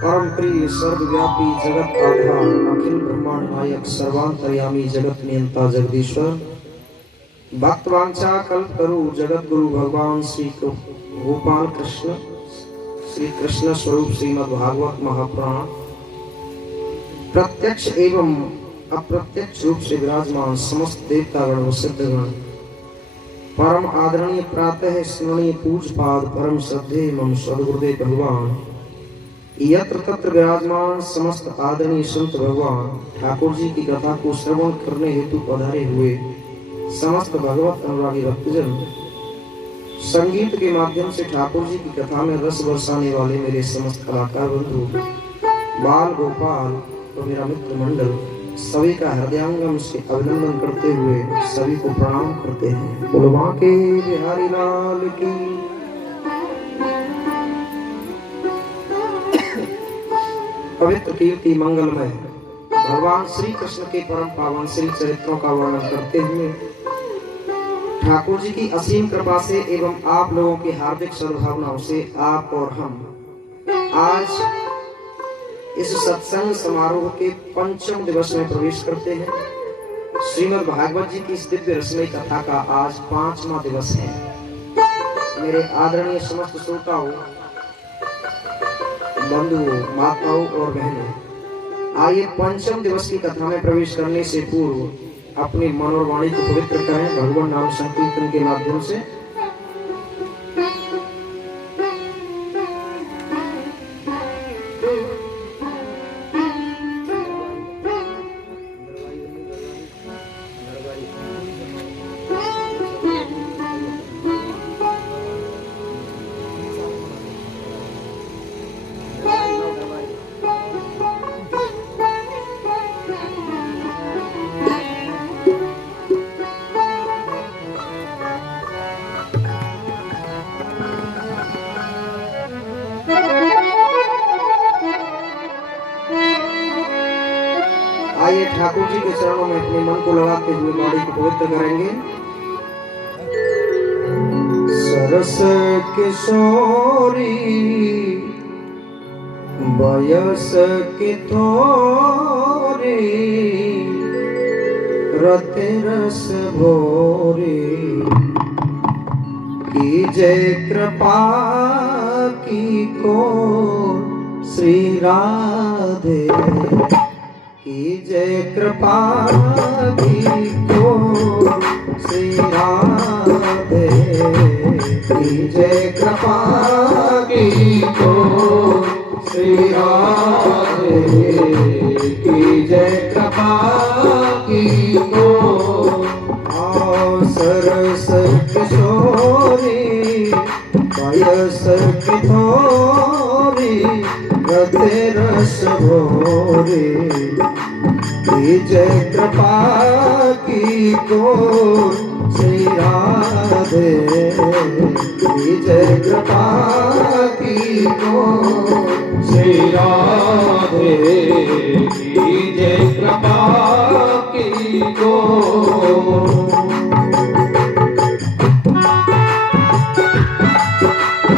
परम प्रिय सर्वव्यापी जगत आधार अखिल ब्रह्मांड नायक सर्वांतर्यामी जगत नियंता जगदीश्वर भक्त वांछा कल्प तरु जगत गुरु भगवान श्री गोपाल कृष्ण श्री कृष्ण स्वरूप श्रीमद् भागवत महापुराण प्रत्यक्ष एवं अप्रत्यक्ष रूप से विराजमान समस्त देवतागण व सिद्धगण परम आदरणीय प्रातः स्मरणीय पूज्यपाद परम श्रद्धेय मम सद्गुरुदेव भगवान यत्र तत्र विराजमान समस्त आदरणीय संत भगवान ठाकुर जी की कथा को श्रवण करने हेतु पधारे हुए समस्त भगवत अनुरागी भक्तजन, संगीत के माध्यम से ठाकुर जी की कथा में रस बरसाने वाले मेरे समस्त कलाकार बंधु, बाल गोपाल और मेरा मित्र मंडल, सभी का हृदयांगम से अभिनंदन करते हुए सभी को प्रणाम करते हैं। बोलो बांके बिहारी लाल की। पवित्र कीर्ति मंगलमय भगवान श्री कृष्ण के परम पावन श्री चरित्रों का वर्णन करते हुए ठाकुर जी की असीम कृपा से एवं आप लोगों की हार्दिक सद्भावनाओं से आप और हम आज इस सत्संग समारोह के पंचम दिवस में प्रवेश करते हैं। श्रीमद् भागवत जी की इस दिव्य रसमयी कथा का आज 5वां दिवस है। मेरे आदरणीय समस्त श्रोताओं, बंधुओं, माताओं और बहनों, आइए पंचम दिवस की कथा में प्रवेश करने से पूर्व अपनी मन और वाणी को पवित्र करें भगवान नाम संकीर्तन के माध्यम से। आइए ठाकुर जी के चरणों में अपने मन को लगाते हुए वाणी को पवित्र करेंगे। सरस किशोरी बयस की थोरी रति रस भोरी की जय कृपा की को श्री राधे की जय कृपा की को श्री राधे की जय कृपा की को श्री राधे की जय कृपा की को सरस किशोरी वयस की थोरी रते रस भोरी की जय कृपा की को श्री राधे की जय कृपा की को श्री राधे की जय कृपा की को।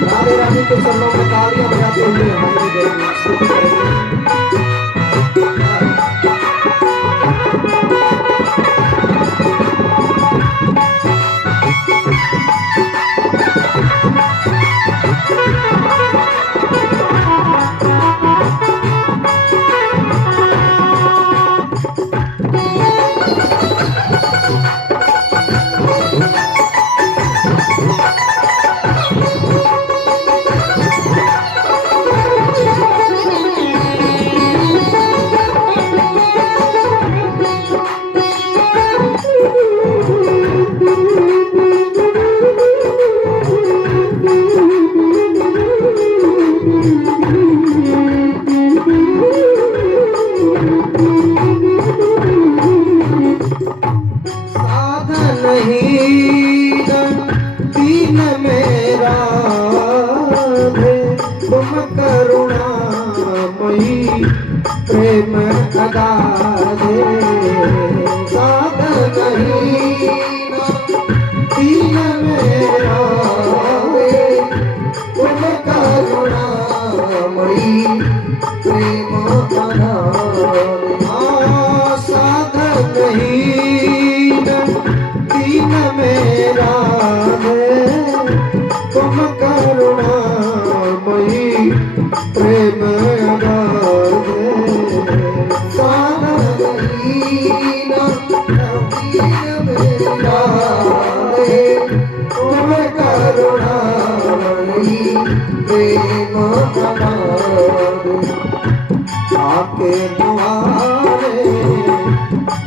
राधे राधे के चरणों में तालियां बजाते हुए हमारी स्तुति करेंगे। प्रेम अगाधे साधन दीन मेरा तुम करुणामयी प्रेम हमारे आके तुम्हारे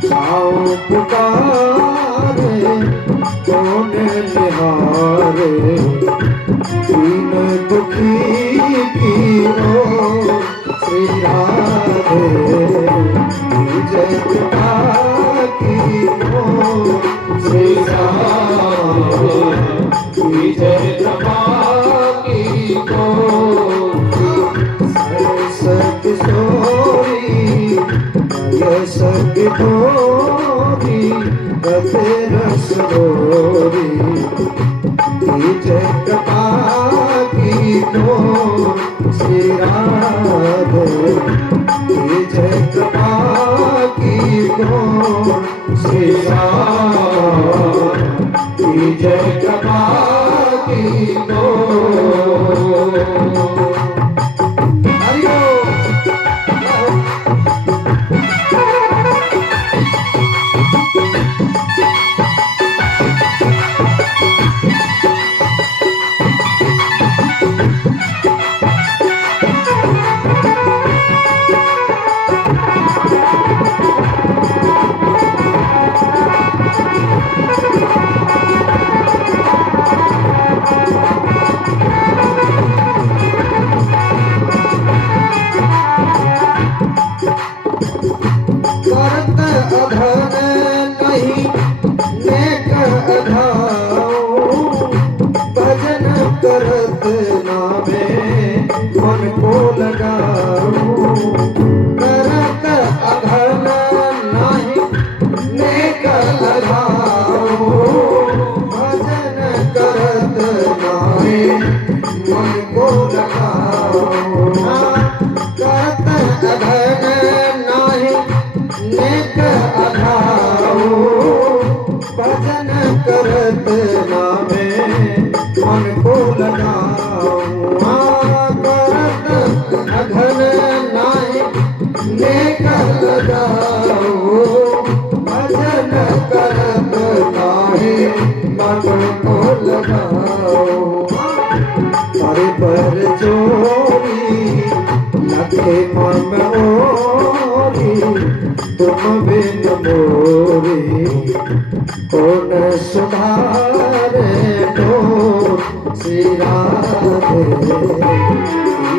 छाँव पुकारे कौन निहारे दीन दुखी की रो श्री राधे जय कृपा की रो श्री राधे जय कृपा की रो किशोरी सखी भोरी गते रस गोरी जय कृपा की को श्री राधे जय कृपा की को श्री राधे जय कृपा की को करत नामे मन को लगाऊं करत अघन नहीं नेक लगाऊं भजन करत नामे मन को लगाऊं करत अघन नहीं नेक लगाऊं भजन करत नामे मन को लगाऊं करत अघन नाय नेक लगाऊं भजन करत नाय मन को लगाऊं अरे पर जोरी लगे मन ओरी तुम बिन मोरी कौन सुधारे तो श्री राधे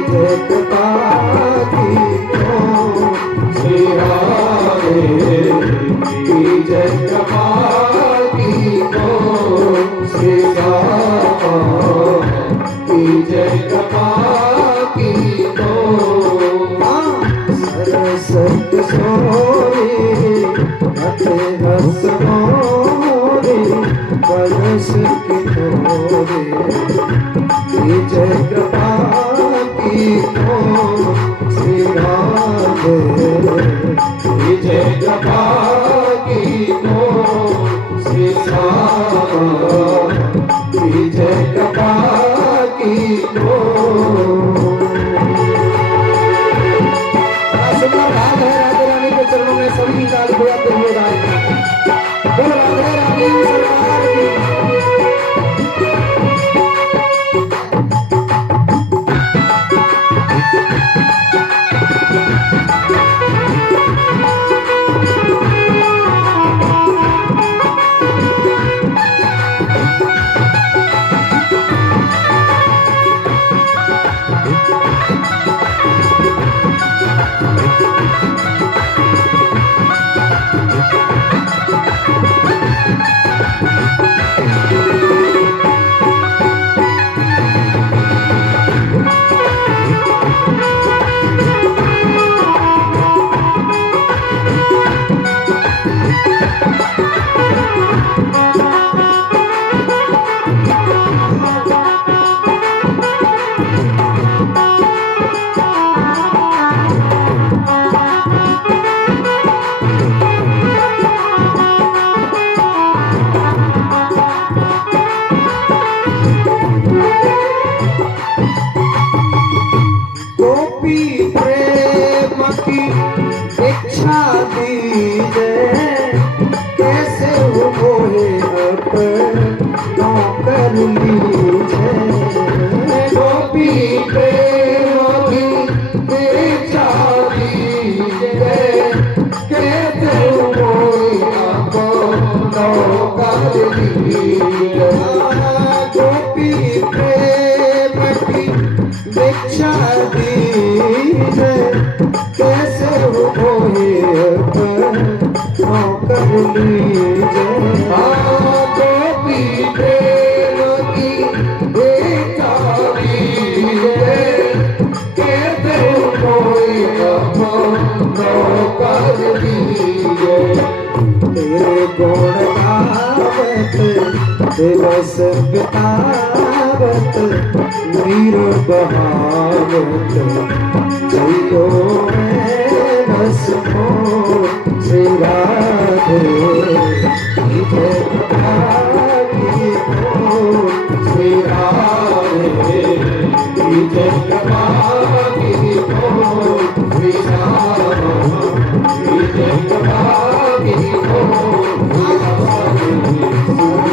जय कृपा की को श्री राधे जय कृपा की को श्री राधे जय कृपा की को सरस किशोरी रस मोरी बरस की तोरी जय कृपा की को श्री राधे जय कृपा की को श्री राधे जय कृपा की को राधे रानी के चरणों में सभी गाल बुलाते हुए राधे राधे सरकार की दीजे कैसे हो कोई कर लीजे गोपी प्रेम की बेटा दीजे कैसे हो कोई कर लीजे तेरे गुण गावत दिवस बितावत वीर बहावत जइयो रस को श्री राधे जय भागी को श्री राधे जय भागी को श्री राधे जय भागी को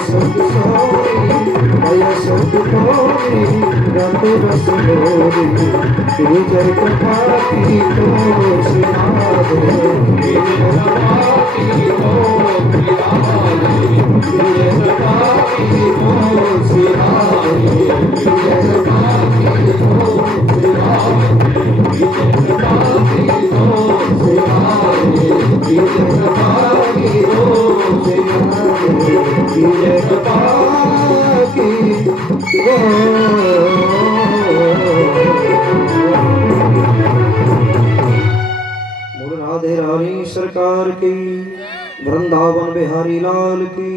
सत सोई दया सत कोई रत रस लोरी जय भागी को श्री राधे जय भागी को श्री राधे जय भागी को श्री राधे जय भागी को श्री राधे जय भागी को श्री राधे जय भागी को श्री राधे जय भागी बोल राधे रानी सरकार की वृंदावन बिहारी लाल की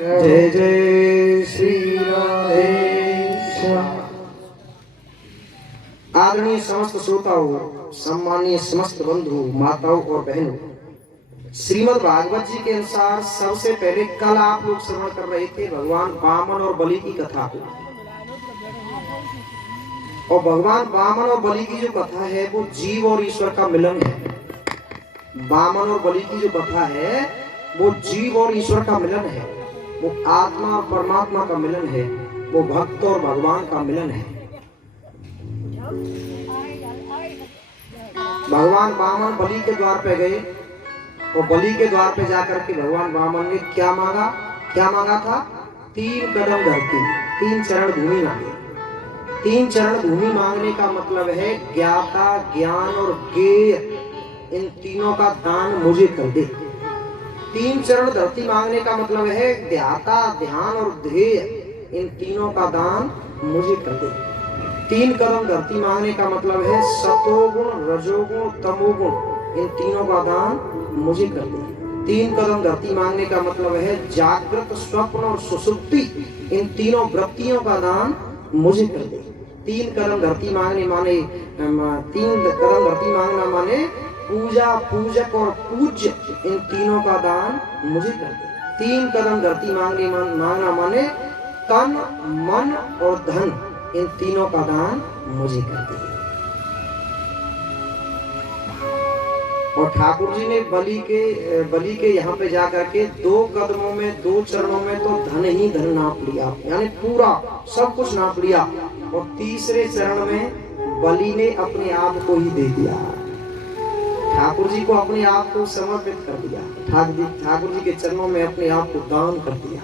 जय जय श्री राधे श्याम। आदरणीय समस्त श्रोताओं, सम्मानीय समस्त बंधु माताओं और बहनों, श्रीमद् भागवत जी के अनुसार सबसे पहले कल आप लोग श्रवण कर रहे थे भगवान वामन और बलि की कथा को। और भगवान वामन और बलि की जो कथा है वो जीव और ईश्वर का मिलन है। वामन और बलि की जो कथा है वो जीव और ईश्वर का मिलन है, वो आत्मा और परमात्मा का मिलन है, वो भक्त और भगवान का मिलन है। भगवान वामन बलि के द्वार पे गए और बलि के द्वार पे जाकर के भगवान वामन ने क्या मांगा था? 3 कदम धरती, 3 चरण भूमि मांगी। 3 चरण भूमि मांगने का मतलब है ज्ञाता, ज्ञान और ज्ञेय, इन तीनों का दान मुझे कर दे। 3 चरण धरती मांगने का मतलब है ज्ञाता, ध्यान और ध्येय, इन तीनों का दान मुझे कर दे। 3 कदम धरती मांगने का मतलब है सतोगुण, रजोगुण, तमोगुण, इन तीनों का दान मुझे कर दे। 3 कदम धरती मांगने का मतलब है जागृत, स्वप्न और सुषुप्ति, इन तीनों वृत्तियों का दान मुझे कर दे। 3 कदम धरती मांगने माने 3 कदम धरती मांगना माने पूजा, पूजक और पूज्य, इन तीनों का दान मुझे कर दे। 3 कदम धरती मांगना माने तन, मन और धन, इन तीनों का दान मुझे कर दे। और ठाकुर जी ने बलि के यहाँ पे जाकर के 2 कदमों में, 2 चरणों में तो धन ही धन नाप लिया, यानी पूरा सब कुछ नाप लिया। और तीसरे चरण में बलि ने अपने आप को ही दे दिया, ठाकुर जी को अपने आप को समर्पित कर दिया, ठाकुर जी के चरणों में अपने आप को दान कर दिया,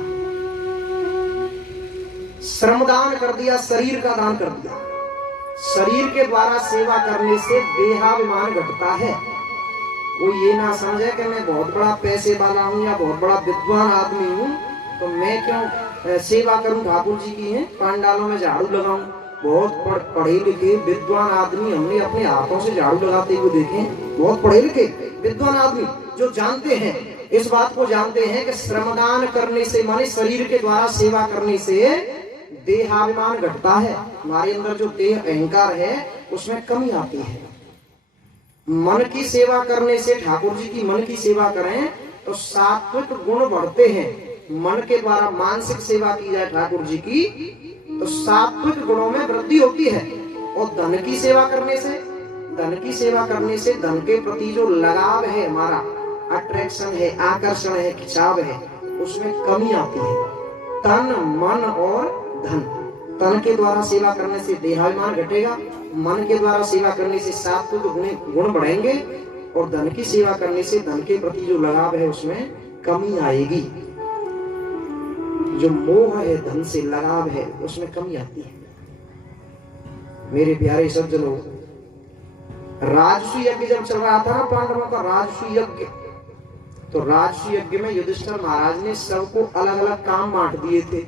श्रमदान कर दिया, शरीर का दान कर दिया। शरीर के द्वारा सेवा करने से देहाभिमान घटता है। वो ये ना समझे कि मैं बहुत बड़ा पैसे वाला हूँ या बहुत बड़ा विद्वान आदमी हूँ तो मैं क्यों सेवा करूँ ठाकुर जी की है, पांडालों में झाड़ू लगाऊं। बहुत पढ़े लिखे विद्वान आदमी हमने अपने हाथों से झाड़ू लगाते हुए देखे। बहुत पढ़े लिखे विद्वान आदमी जो जानते हैं, इस बात को जानते हैं कि श्रमदान करने से माने शरीर के द्वारा सेवा करने से देहाभिमान घटता है। हमारे अंदर जो देह अहंकार है उसमें कमी आती है। मन की सेवा करने से, ठाकुर जी की मन की सेवा करें तो सात्विक गुण बढ़ते हैं। मन के द्वारा मानसिक सेवा की जाए ठाकुर जी की तो सात्विक गुणों में वृद्धि होती है। और धन की सेवा करने से, धन के प्रति जो लगाव है, हमारा अट्रैक्शन है, आकर्षण है, खिंचाव है, उसमें कमी आती है। तन, मन और धन। तन के द्वारा सेवा करने से देहाभिमान घटेगा, मन के द्वारा सेवा करने से सात्विक गुण बढ़ेंगे, और धन की सेवा करने से धन के प्रति जो लगाव है उसमें कमी आएगी। जो मोह है, धन से लगाव है, उसमें कमी आती है। मेरे प्यारे सज्जनों, राजसूय यज्ञ जब चल रहा था ना पांडवों का राजसूय यज्ञ, तो राजसूय यज्ञ में युधिष्ठिर महाराज ने सबको अलग अलग काम बांट दिए थे।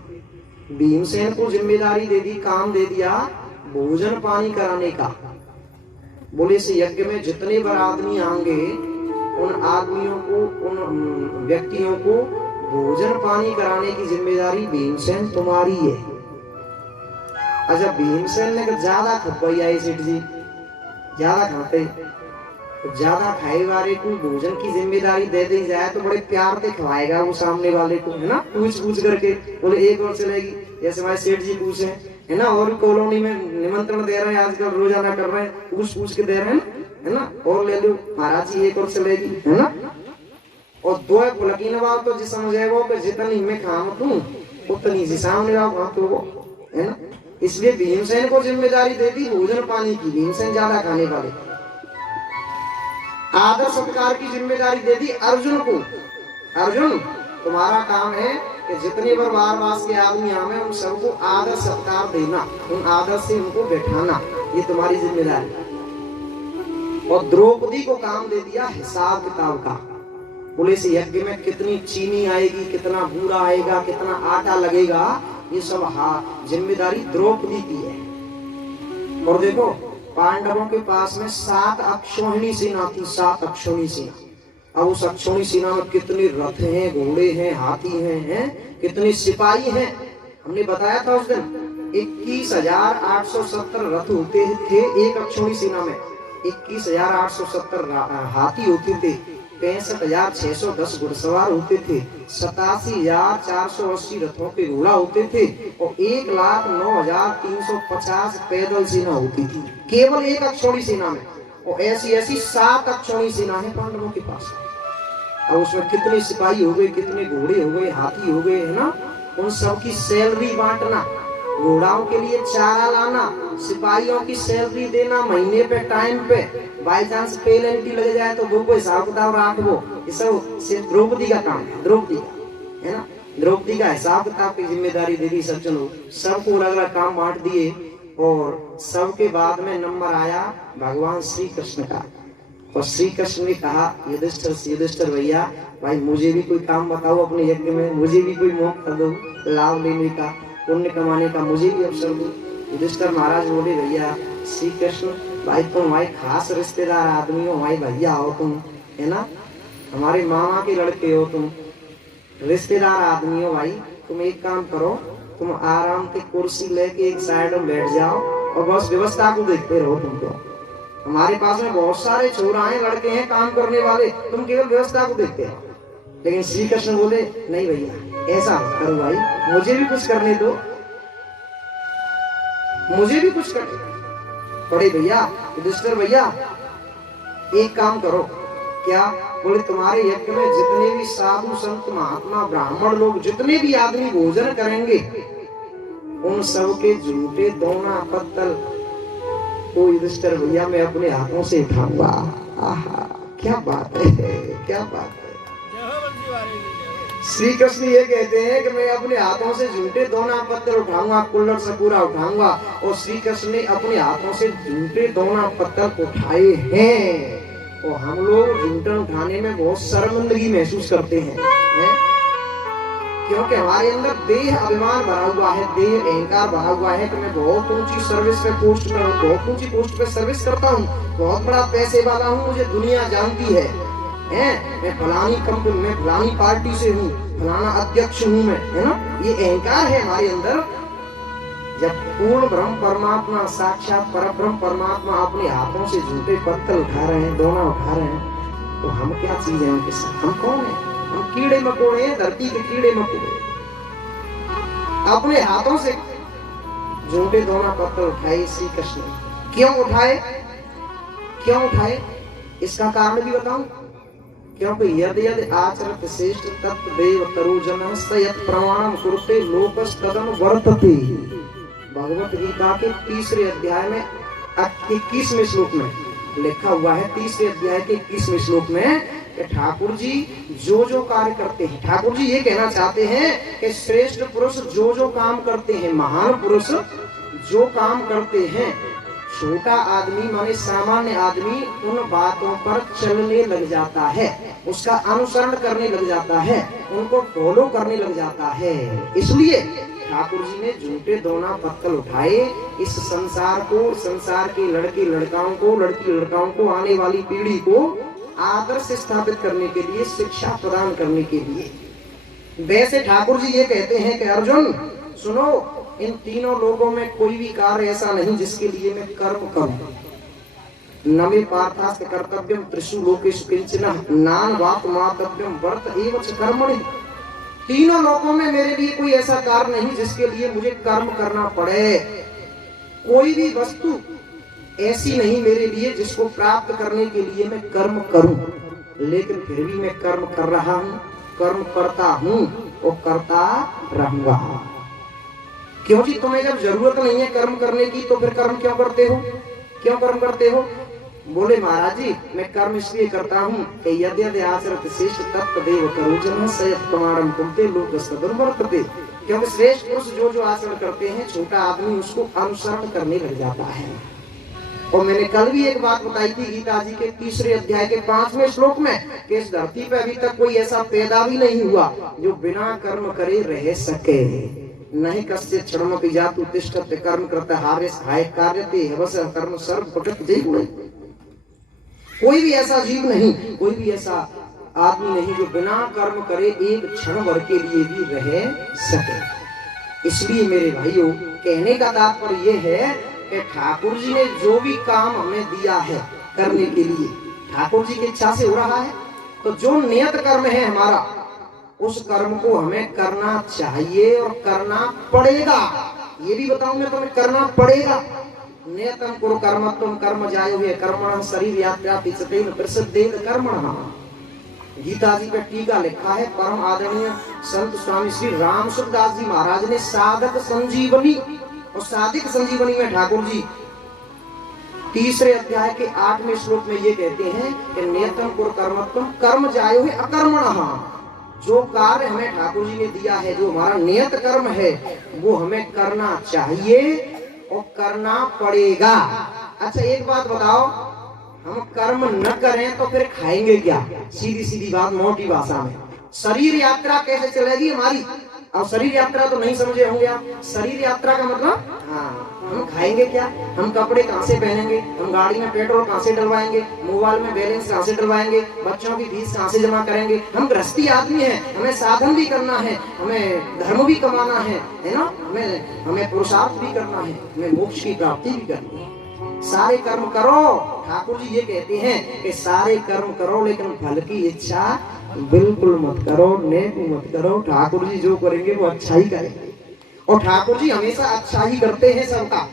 भीमसेन को जिम्मेदारी दे दी, काम दे दिया भोजन पानी कराने का। बोले इस यज्ञ में जितने बार आदमी आएंगे उन आदमियों को, उन व्यक्तियों को भोजन पानी कराने की जिम्मेदारी भीमसेन तुम्हारी है। अच्छा, भीमसेन ने ज्यादा खपाई आई सेठ जी, ज्यादा खाते, तो ज्यादा खाए वाले को भोजन की जिम्मेदारी दे दी जाए तो बड़े प्यार से खवाएगा वो सामने वाले को, है ना, पूछ पूछ करके। बोले एक और चलेगी, जैसे हमारे सेठ जी पूछे, है ना, और कॉलोनी में निमंत्रण दे रहे हैं आजकल, रोजाना कर रहे हैं, पूछ पूछ के दे रहे हैं, है ना, और ले लो महाराज जी एक और चलेगी, है ना। और दो फुलकी नवाब तो जिस समझे वो कि जितनी मैं खाम तू उतनी सी सामने वाला तो वो, है ना। इसलिए भीमसेन को जिम्मेदारी दे दी भोजन पानी की, भीमसेन ज्यादा खाने वाले। आदर सत्कार की जिम्मेदारी दे दी अर्जुन को। अर्जुन तुम्हारा काम है कि जितने बार वारवास के आदमी आवे उन सबको आदर सत्कार देना, उन आदर से उनको बैठाना, ये तुम्हारी जिम्मेदारी। और द्रौपदी को काम दे दिया हिसाब किताब का। बोले इस यज्ञ में कितनी चीनी आएगी, कितना बूरा आएगा, कितना आटा लगेगा, ये सब जिम्मेदारी द्रौपदी की है। और देखो पांडवों के पास में 7 अक्षौहिणी सेना थी, 7 अक्षौहिणी सेना। अब उस अक्षौहिणी सेना में कितने रथ हैं, घोड़े हैं, हाथी हैं, कितने सिपाही हैं। हमने बताया था उस दिन 21,870 रथ होते थे एक अक्षौहिणी सेना में, 21,870 हाथी होते थे, 65,610 घुड़सवार होते थे, 87,480 रथों के घोड़ा होते थे और 1,09,350 पैदल सेना होती थी, केवल एक अक्षौहिणी सेना में। और ऐसी ऐसी 7 अक्षौहिणी सेना है पांडवों के पास। अब उसमें कितने सिपाही हो गए, कितने घोड़े हो गए, हाथी हो गए, है ना, उन सब की सैलरी बांटना, घोड़ाओं के लिए चारा लाना, सिपाहियों की सैलरी देना महीने पे टाइम पे, बाई चांस पेनल्टी लग जाए तो वो को हिसाब किताब राख वो, ये सब सिर्फ द्रौपदी का काम है, द्रौपदी का, है ना। द्रौपदी का हिसाब किताब की जिम्मेदारी दे दी सज्जनों, सबको अलग अलग काम बांट दिए। और सबके बाद में नंबर आया भगवान श्री कृष्ण का। और श्री कृष्ण ने कहा युधिष्ठिर भैया, भाई मुझे भी कोई काम बताओ अपने यज्ञ में, मुझे भी कोई मौका दो लाभ लेने का, पुण्य कमाने का, मुझे भी अवसर दो। युधिष्ठिर महाराज बोले भैया श्री कृष्ण भाई तुम हमारे खास रिश्तेदार आदमी हो, हमारे भैया हो तुम, है ना, हमारे मामा के लड़के हो तुम, रिश्तेदार आदमी हो भाई। तुम एक काम करो, तुम आराम से कुर्सी लेके एक साइड में बैठ जाओ और बस व्यवस्था को देखते रहो। तुम तो हमारे पास में बहुत सारे छोरा हैं, लड़के हैं काम करने वाले, तुम केवल व्यवस्था को देखते रहो। लेकिन श्री कृष्ण बोले नहीं भैया ऐसा करो भाई, मुझे भी कुछ करने दो, मुझे भी कुछ करने दो। बड़े भैया युधिष्ठिर भैया एक काम करो, क्या? बोले तुम्हारे यज्ञ में जितने भी साधु संत महात्मा ब्राह्मण लोग, जितने भी आदमी भोजन करेंगे, उन सब के झूठे दोना पत्तल तो युधिष्ठिर भैया मैं अपने हाथों से उठाऊंगा। आहा क्या बात है, क्या बात है। श्री कृष्ण ये कहते हैं कि मैं अपने हाथों से झूठे दोना पत्थर उठाऊंगा, कुल्लड़ सपूरा उठाऊंगा। और श्री कृष्ण ने अपने हाथों से झूठे दोना पत्थर उठाए हैं। और हम लोग झूठन उठाने में बहुत शर्मिंदगी महसूस करते हैं, क्योंकि हमारे अंदर देह अभिमान भरा हुआ है, देह अहंकार भरा हुआ है कि मैं बहुत ऊंची सर्विस पे पोस्ट पे हूँ, बहुत ऊंची पोस्ट पे सर्विस करता हूँ, बहुत बड़ा पैसे वाला हूँ, मुझे दुनिया जानती है, मैं फलानी कंपनी में फलानी पार्टी से हूँ, फलाना अध्यक्ष हूँ मैं, है ना। ये अहंकार है हमारे अंदर। जब पूर्ण ब्रह्म परमात्मा, साक्षात परब्रह्म परमात्मा अपने हाथों से झूठे पत्थर उठा रहे हैं, दोना उठा रहे हैं, तो हम क्या चीज है उनके साथ? हम कौन है? हम कीड़े मकोड़े हैं, धरती के कीड़े मकोड़े। अपने हाथों से झूठे दोना पत्थर उठाए श्री कृष्ण। क्यों उठाए? क्यों उठाए? इसका कारण भी बताऊं। क्योंकि यद यद आचरत श्रेष्ठ तत्देव तरुजन सयत प्रमाणम कुरुते लोकस्तदन वर्तते। भगवत गीता के 3रे अध्याय में 21वें श्लोक में लिखा हुआ है, 3रे अध्याय के 21वें श्लोक में, ठाकुर जी जो कार्य करते हैं, ठाकुर जी ये कहना चाहते हैं कि श्रेष्ठ पुरुष जो काम करते हैं, महान पुरुष जो काम करते हैं, छोटा आदमी माने सामान्य आदमी उन बातों पर चलने लग जाता है, उसका अनुसरण करने लग जाता है, उनको फॉलो करने लग जाता है। इसलिए ठाकुर जी ने झूठे दोना पत्तल उठाए, इस संसार को, संसार के लड़के लड़काओं को, लड़की लड़काओं को, आने वाली पीढ़ी को आदर्श स्थापित करने के लिए, शिक्षा प्रदान करने के लिए। वैसे ठाकुर जी ये कहते हैं कि अर्जुन सुनो, इन तीनों लोगों में कोई भी कार्य ऐसा नहीं जिसके लिए मैं कर्म करूं। न मे पार्थास्ति कर्तव्यम त्रिषु लोकेषु किंचन नान वात मातव्यम वर्त एव च कर्मणि। तीनों लोगों में मेरे लिए कोई ऐसा कार्य नहीं जिसके लिए मुझे कर्म करना पड़े। कोई भी वस्तु ऐसी नहीं मेरे लिए जिसको प्राप्त करने के लिए मैं कर्म करूं, लेकिन फिर भी मैं कर्म कर रहा हूं, कर्म करता हूं और करता रहूंगा। क्योंकि तुम्हें जब जरूरत नहीं है कर्म करने की तो फिर कर्म क्यों करते हो? क्यों कर्म करते हो? बोले महाराज जी मैं कर्म इसलिए करता हूँ कि यद्यद् आचरत श्रेष्ठ तत्तदेव करोजनः सयत् प्रमाणम कुरुते लोकस्तदनुवर्तते। क्योंकि श्रेष्ठ पुरुष जो जो आचरण करते हैं, छोटा आदमी उसको अनुसरण करने लग जाता है। और मैंने कल भी एक बात बताई थी गीता जी के 3 अध्याय के 5वें श्लोक में कि इस धरती पे अभी तक कोई ऐसा पैदा भी नहीं हुआ जो बिना कर्म करे रह सके। नहीं कस्य क्षणमपि जातु तिष्ठत् कर्म कृतः हारे सहाय कार्यते हवस कर्म सर्व प्रकृति जय। कोई भी ऐसा जीव नहीं, कोई भी ऐसा आदमी नहीं जो बिना कर्म करे एक क्षण भर के लिए भी रह सके। इसलिए मेरे भाइयों, कहने का तात्पर्य यह है कि ठाकुर जी ने जो भी काम हमें दिया है करने के लिए, ठाकुर जी की इच्छा से हो रहा है, तो जो नियत कर्म है हमारा, उस कर्म को हमें करना चाहिए और करना पड़ेगा। ये भी बताऊंगा तुम्हें करना पड़ेगा। नियतम कुरु कर्मत्वम कर्म जायो है कर्मणः शरीर यात्रा पिछतेन प्रसिद्धेन कर्मणः। गीता जी का टीका लिखा है परम आदरणीय संत स्वामी श्री राम सुखदास जी महाराज ने साधक संजीवनी, और साधक संजीवनी में ठाकुर जी 3 अध्याय के 8वें श्लोक में ये कहते हैं कि नियतम कुरु कर्मत्वम कर्म जायो है अकर्मणः। जो कार्य हमें ठाकुर जी ने दिया है, जो हमारा नियत कर्म है, वो हमें करना चाहिए और करना पड़ेगा। अच्छा एक बात बताओ, हम कर्म न करें तो फिर खाएंगे क्या? सीधी सीधी बात मोटी भाषा में, शरीर यात्रा कैसे चलेगी हमारी? अब शरीर यात्रा तो नहीं समझे होंगे आप। शरीर यात्रा का मतलब, हाँ, हम खाएंगे क्या? हम कपड़े कहाँ से पहनेंगे? हम गाड़ी में पेट्रोल कहाँ से डलवाएंगे? मोबाइल में बैलेंस कहाँ से डलवाएंगे? बच्चों की फीस कहाँ से जमा करेंगे? हम गृहस्थी आदमी हैं, हमें साधन भी करना है, हमें धर्म भी कमाना है ना, हमें पुरुषार्थ भी करना है, हमें मोक्ष की प्राप्ति भी करनी है। सारे कर्म करो, ठाकुर जी ये कहते हैं कि सारे कर्म करो, लेकिन फल की इच्छा बिल्कुल मत करो, नेक मत करो। ठाकुर जी जो करेंगे वो अच्छा ही करेंगे, और ठाकुर जी हमेशा अच्छा ही करते हैं सबका।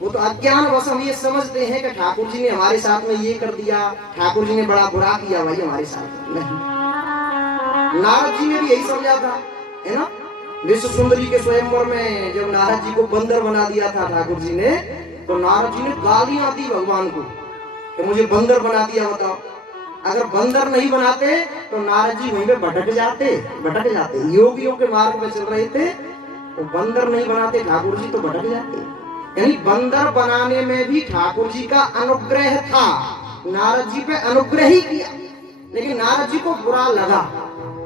वो तो अज्ञान बस हम ये समझते हैं कि ठाकुर जी ने हमारे साथ में ये कर दिया, ठाकुर जी ने बड़ा बुरा किया भाई हमारे साथ। नहीं, नारद जी ने भी यही समझा था, है ना। विश्व सुंदरी के स्वयंवर में जब नारद जी को बंदर बना दिया था ठाकुर जी ने, तो नारद जी ने गालियां दी भगवान को कि मुझे बंदर बना दिया। बताओ, अगर बंदर नहीं बनाते तो नारद जी वहीं पे भटक जाते। योगियों के मार्ग में चल रहे थे, तो बंदर नहीं बनाते ठाकुर जी तो भटक जाते। यानी बंदर बनाने में भी ठाकुर जी का अनुग्रह था, नारद जी पे अनुग्रह ही किया, लेकिन नारद जी को बुरा लगा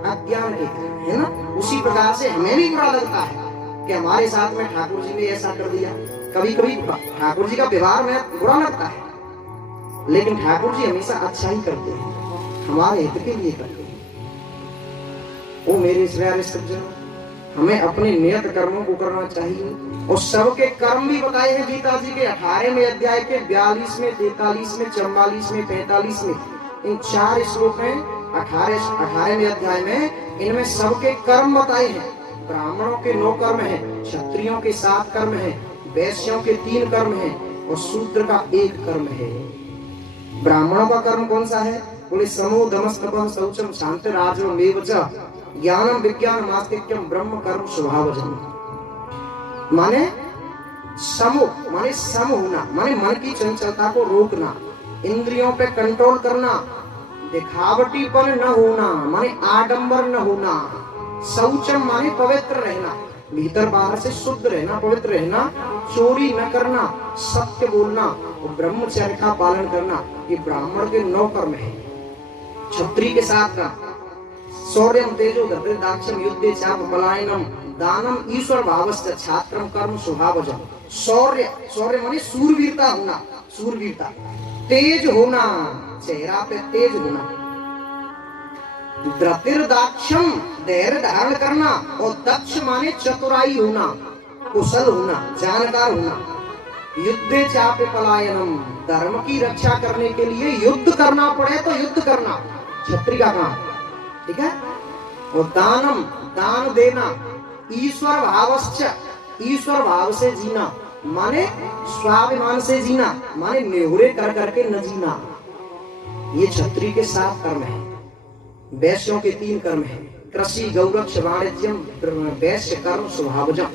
अज्ञान के कारण, है ना। उसी प्रकार से हमें भी बुरा लगता है कि हमारे साथ में ठाकुर जी ने ऐसा कर दिया। कभी कभी ठाकुर जी का व्यवहार में बुरा लगता है, लेकिन ठाकुर जी हमेशा अच्छा ही करते हैं, हमारे हित के लिए करते हैं। वो मेरे प्यारे सज्जनों, हमें अपने नियत कर्मों को करना चाहिए, और सबके कर्म भी बताए हैं गीता जी के 18वें अध्याय के 42वें, 43वें, 44वें, 45वें, इन 4 श्लोक में 18वें अध्याय में इनमें सबके कर्म बताए हैं। ब्राह्मणों के 9 कर्म हैं, क्षत्रियों के 7 कर्म हैं, वैश्यों के 3 कर्म हैं, और शूद्र का 1 कर्म है। ब्राह्मणों का कर्म कौन सा है? बोले समो दमस्तपः शौचम शांति राजमेव च ज्ञानम विज्ञान आस्तिक्यम ब्रह्म कर्म स्वभावजम। माने समो माने सम होना, माने मन की चंचलता को रोकना, इंद्रियों पे कंट्रोल करना, दिखावटीपन न होना, माने आडंबर न होना। शौचम माने पवित्र रहना, भीतर बाहर से शुद्ध रहना, पवित्र रहना, चोरी न करना, सत्य बोलना और ब्रह्मचर्य का पालन करना, ये ब्राह्मण के 9 कर्म है। क्षत्रिय के 7 का शौर्यम तेजो दर्पे दाक्षम युद्धे चाप पलायनम दानम ईश्वर भावस्य छात्रम कर्म स्वभावजम। शौर्य, शौर्य माने सूरवीरता होना, सूरवीरता। तेज होना, चेहरा पे तेज होना। द्रतिर्दाक्षम, धैर्य धारण करना। और दक्ष माने चतुराई होना, कुशल होना, जानकार होना। युद्धे चापे पलायनम, धर्म की रक्षा करने के लिए युद्ध करना पड़े तो युद्ध करना, क्षत्रिय का काम, ठीक है। और दानम, दान देना। ईश्वर भावश्च, ईश्वर भाव से जीना माने स्वाभिमान से जीना, माने नेहुरे कर करके न जीना। ये क्षत्रिय के 7 कर्म है। वैश्यों के 3 कर्म है। कृषि गौरक्ष वाणिज्यम, वैश्य कर्म स्वभावजम।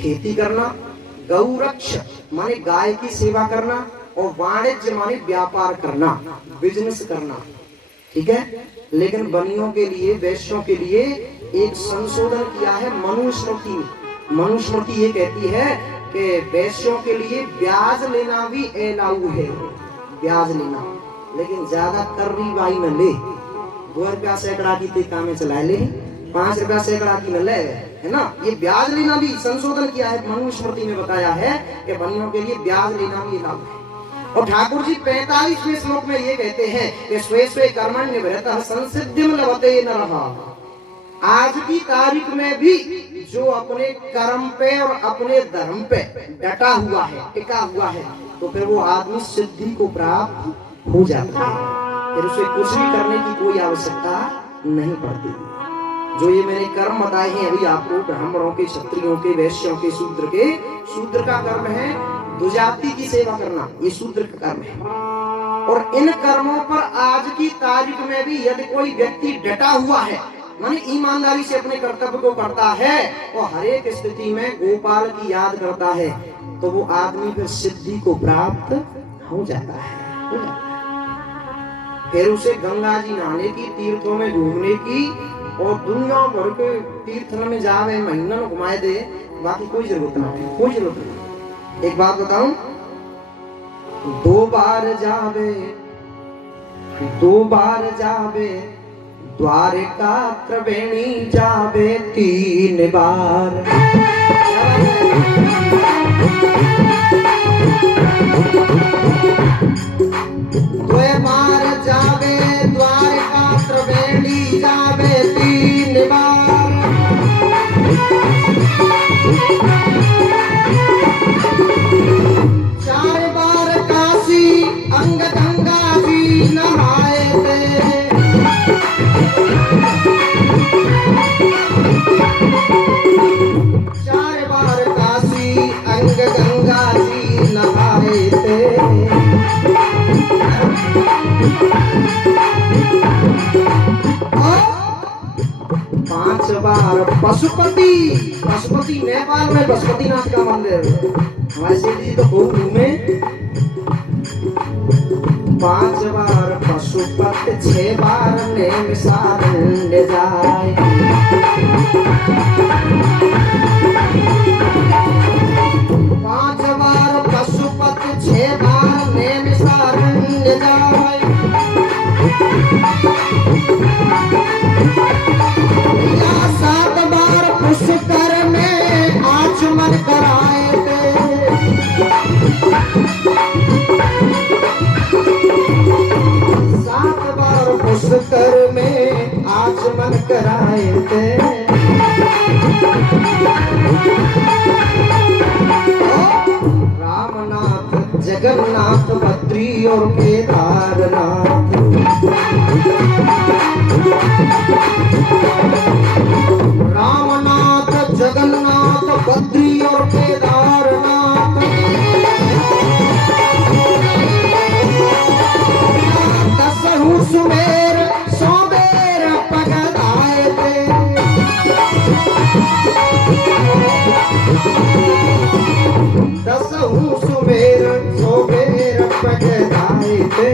खेती करना, गौरक्ष माने गाय की सेवा करना, और वाणिज्य माने व्यापार करना, बिजनेस करना, ठीक है। लेकिन बनियों के लिए, वैश्यों के लिए एक संशोधन किया है मनुस्मृति। मनुस्मृति ये कहती है कि वैश्यों के लिए ब्याज लेना भी अलाउ है, ब्याज लेना, लेकिन ज्यादा कर्रीबाई न ले। 2 रुपया सैकड़ा की ते काम में चला ले, 5 रुपया सैकड़ा की न ले, है ना। ये ब्याज लेना भी संशोधन किया है, मनुस्मृति में बताया है कि बनियों के लिए ब्याज लेना भी अलाउ है। और ठाकुर जी 45वें श्लोक में ये कहते हैं कि स्वे स्वे कर्मण्य निवृत्तः संसिद्धिं लभते नरः। आज की तारीख में भी जो अपने कर्म पे और अपने धर्म पे डटा हुआ है, टिका हुआ है, तो फिर वो आदमी सिद्धि को प्राप्त हो जाता है। फिर उसे कुछ भी करने की कोई आवश्यकता नहीं पड़ती। जो ये मैंने कर्म बताए हैं अभी आपको, ब्राह्मणों के, क्षत्रियों के, वैश्यों के, शूद्र के, शूद्र का कर्म है दुजाति की सेवा करना, ये शूद्र का कर्म है। और इन कर्मों पर आज की तारीख में भी यदि कोई व्यक्ति डटा हुआ है, माने ईमानदारी से अपने कर्तव्य को करता है और हर एक स्थिति में गोपाल की याद करता है, तो वो आदमी फिर सिद्धि को प्राप्त हो जाता है, हो जाता है। फिर उसे गंगा जी नहाने की, तीर्थों में घूमने की और दुनिया भर के तीर्थ में जावे, महीना में घुमाए दे, बाकी कोई जरूरत नहीं, कोई जरूरत नहीं। एक बात बताऊं, 2 बार जावे, 2 बार जावे, द्वारका त्रिवेणी जावे 3 बार। 2 बार जावे द्वारका त्रिवेणी जावे 3 बार। 4 बार काशी अंग गंगा जी नहाए थे। 4 बार काशी अंग गंगा जी नहाए थे। 5 बार पशुपति, पशुपति नेपाल में पशुपतिनाथ का मंदिर, हमारे सेठ जी तो खूब घूमे। 5 बार पशुपति, 6 बार नैमिषारण्य जाए। 5 बार पशुपति, 6 बार नैमिषारण्य जाए। 7 बार पुष्कर में आचमन कराए थे। 7 बार पुष्कर में आचमन कराए थे। रामनाथ, जगन्नाथ, बद्री और केदारनाथ। रामनाथ, जगन्नाथ, बद्री और केदारनाथ। 10 सुमेर 100 बेर पगलाए थे। 10 सुमेर 100 बेर पगलाए थे।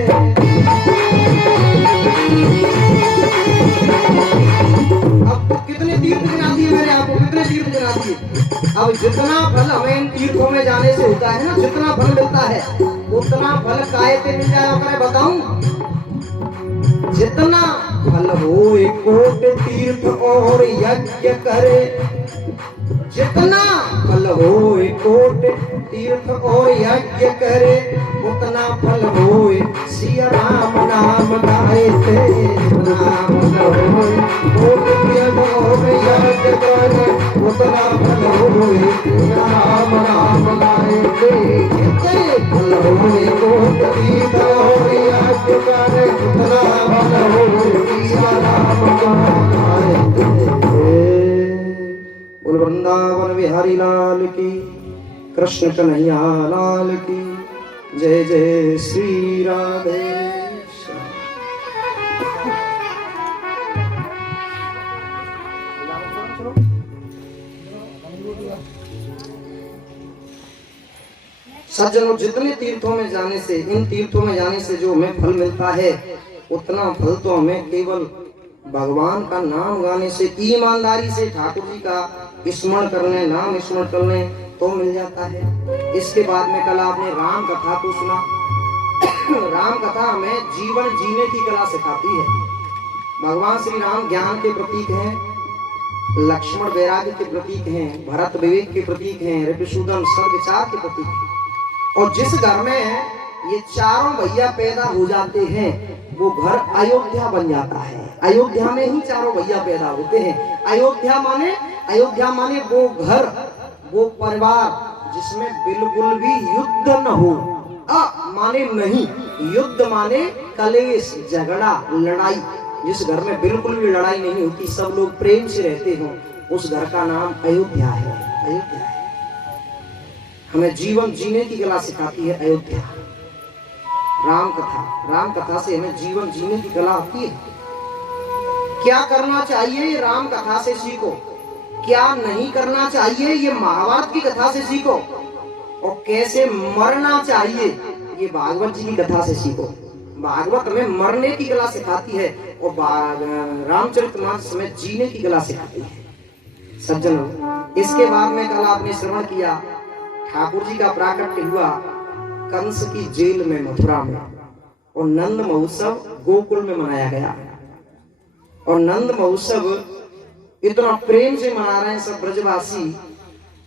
अब कितने तीर्थ गिना दिए मैंने आपको, कितने तीर्थ गिना दिए? अब जितना फल हमें इन तीर्थों में जाने से होता है ना, जितना फल मिलता है उतना फल काहे पे मिल जाए मैं बताऊं? जितना फल होए कोट तीर्थ और यज्ञ करे, जितना फल होए कोट तीर्थ और यज्ञ करे, उतना फल होए सिया राम नाम गाए थे। जितना फल होए कोट तीर्थ और यज्ञ करे, उतना फल होए सिया राम नाम गाए थे। जितने फल होए कोट तीर्थ और यज्ञ करे, उतना फल होए सिया राम नाम गाए थे। वृंदावन बिहारी लाल की, कृष्ण कन्हैया लाल की, जय जय श्री राधे। सज्जनों, जितने तीर्थों में जाने से, इन तीर्थों में जाने से जो हमें फल मिलता है, उतना फल तो हमें केवल भगवान का नाम गाने से, ईमानदारी से ठाकुर जी का स्मरण करने, नाम स्मरण करने तो मिल जाता है। इसके बाद में कल आपने राम कथा को सुना। राम कथा हमें जीवन जीने की कला सिखाती है। भगवान श्री राम ज्ञान के प्रतीक हैं, लक्ष्मण वैराग्य के प्रतीक हैं, भरत विवेक के प्रतीक हैं, ऋतुसूदन सद्विचार के प्रतीक हैं। और जिस घर में ये चारों भैया पैदा हो जाते हैं, वो घर अयोध्या बन जाता है। अयोध्या में ही चारों भैया पैदा होते हैं। अयोध्या माने वो घर, वो परिवार जिसमें बिल्कुल भी युद्ध न हो। माने नहीं, युद्ध माने कलेश, झगड़ा, लड़ाई। जिस घर में बिल्कुल भी लड़ाई नहीं होती, सब लोग प्रेम से रहते हो, उस घर का नाम अयोध्या है। अयोध्या है, हमें जीवन जीने की कला सिखाती है अयोध्या। राम कथा से हमें जीवन जीने की कला आती है। क्या करना चाहिए ये राम कथा से सीखो, क्या नहीं करना चाहिए ये महाभारत की कथा से सीखो, और कैसे मरना चाहिए ये भागवत जी की कथा से सीखो। भागवत हमें मरने की कला सिखाती है और रामचरितमानस में जीने की कला सिखाती है। सज्जनों, इसके बाद में कल आपने श्रवण किया, ठाकुर जी का प्राकट्य हुआ कंस की जेल में, मथुरा में, और नंद महोत्सव गोकुल में मनाया गया। और नंद महोत्सव इतना प्रेम से मना रहे हैं सब ब्रजवासी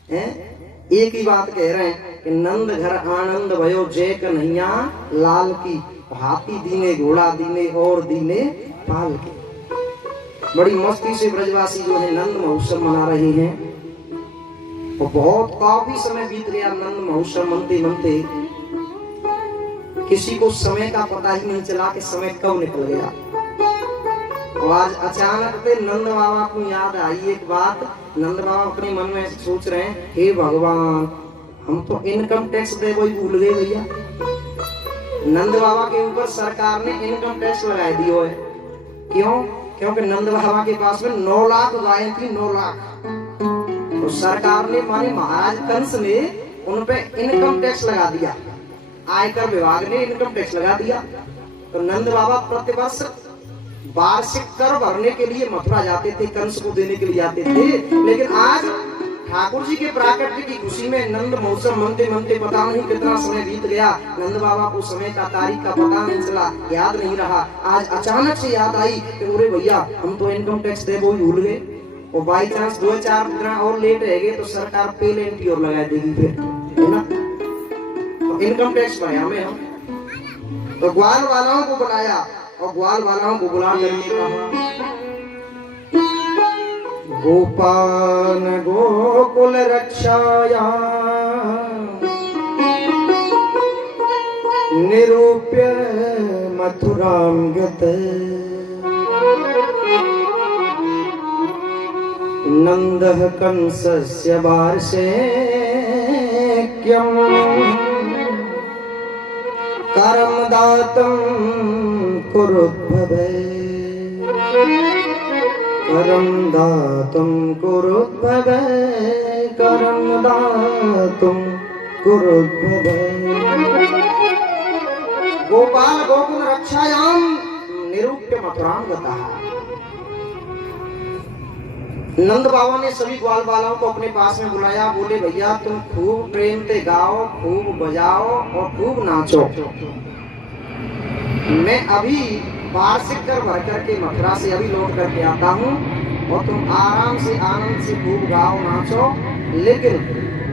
हैं, एक ही बात कह रहे हैं कि नंद घर आनंद भयो जय कन्हैया लाल की, हाथी दीने घोड़ा दीने और दीने पाल की। बड़ी मस्ती से ब्रजवासी जो है नंद महोत्सव मना रहे हैं। और बहुत काफी समय बीत गया नंद महोत्सव मनते मनते, किसी को समय का पता ही नहीं चला कि समय कब निकल गया। और आज अचानक से नंद बाबा को याद आई एक बात। नंद बाबा अपने मन में सोच रहे हैं, हे भगवान, हम तो इनकम टैक्स दे वही भूल गए भैया। नंद बाबा के ऊपर सरकार ने इनकम टैक्स लगा दिया है। क्यों? क्योंकि नंद बाबा के पास में 9 लाख गायें थी, 9 लाख। तो सरकार ने, माने महाराज कंस ने उन पे इनकम टैक्स लगा दिया, आयकर विभाग ने इनकम टैक्स लगा दिया। तो नंद बाबा प्रतिवर्ष वार्षिक कर भरने के लिए मथुरा जाते थे, कंस को देने के लिए जाते थे। लेकिन आज ठाकुर जी के प्राकट्य की खुशी में नंद महोत्सव मनते मनते पता नहीं कितना समय बीत गया। नंद बाबा को समय का, तारीख का पता नहीं चला, याद नहीं रहा। आज अचानक से याद आई कि अरे भैया, हम तो इनकम टैक्स दे वो भूल गए। और बाई चांस 2-4 दिन और लेट रह गए तो सरकार पेलेंटी और लगा देगी फिर, है ना। तो इनकम टैक्स भरा में हम तो ग्वाल वालों को बुलाया, और ग्वाल वालों को बुला करके कहा, गोपाल गोकुल रक्षाया निरूप्य मथुरां गत, नंदः कंसस्य वार्षेक्यं करम दातुं कुरुद्भवे, करम दातुं कुरुद्भवे, करम दातुं कुरुद्भवे। गोपाल गोकुल रक्षायां निरूप्य मथुरां गतः। नंद बाबा ने सभी ग्वाल बालाओं को अपने पास में बुलाया। बोले भैया तुम खूब प्रेम से गाओ, खूब बजाओ और खूब नाचो। मैं अभी वार्षिक कर भर करके मथुरा से अभी लौट करके आता हूँ और तुम आराम से आनंद से खूब गाओ नाचो, लेकिन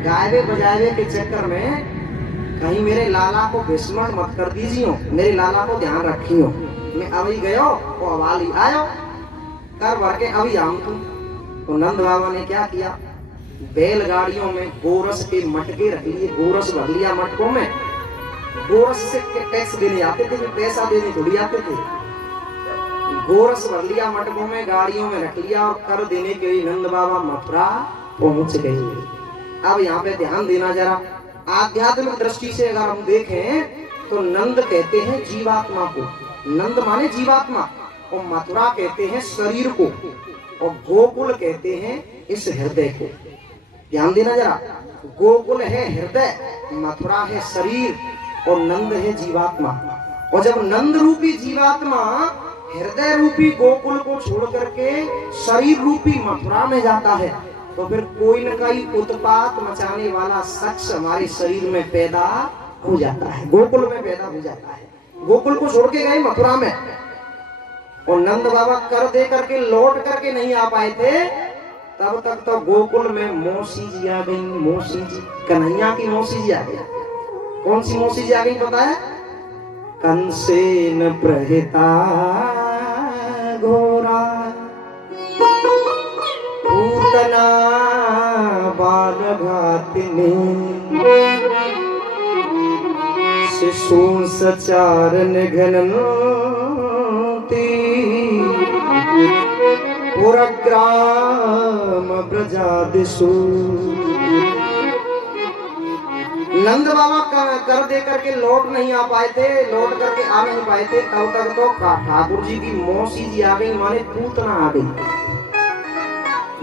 गायबे बजावे के चक्कर में कहीं मेरे लाला को विस्मरण मत कर दीजियो, मेरे लाला को ध्यान रखियो। मैं अभी गयो और अवाली आयो कर भर के अभी आऊं तुम। तो नंद बाबा ने क्या किया, बैलगाड़ियों में गोरस के मटके रख लिए, गोरस भर लिया मटकों में। गोरस से टैक्स देने आते थे, पैसा देने थोड़ी आते थे। गोरस भर लिया मटकों में, गाड़ियों में रख लिया और कर देने के लिए नंद बाबा मथुरा पहुंच गए। अब यहाँ पे ध्यान देना जरा, आध्यात्मिक दृष्टि से अगर हम देखें तो नंद कहते हैं जीवात्मा को, नंद माने जीवात्मा, और मथुरा कहते हैं शरीर को, और गोकुल कहते हैं इस हृदय को। ध्यान देना जरा, गोकुल है हृदय, मथुरा है शरीर और नंद है जीवात्मा। और जब नंद रूपी जीवात्मा हृदय रूपी गोकुल को छोड़ करके शरीर रूपी मथुरा में जाता है तो फिर कोई न कोई उत्पात मचाने वाला शख्स हमारे शरीर में पैदा हो जाता है, गोकुल में पैदा हो जाता है। गोकुल को छोड़ के गए मथुरा में, और नंद बाबा कर दे करके लौट करके नहीं आ पाए थे, तब तक तो गोकुल में मौसी जी आ गई। मौसी जी, कन्हैया की मौसी जी आ गई। कौन सी मौसी जी आ गई पता है? कंसेन प्रहिता घोरा पूतना बालघातिनी शिशु सचारण घनंती पुरग्राम ब्रजादिषु। नंद बाबा कर दे करके लौट नहीं आ पाए थे, लौट करके आ नहीं पाए थे, तब तक तो ठाकुर जी की मौसी जी आ गई, माने पूतना आ गई।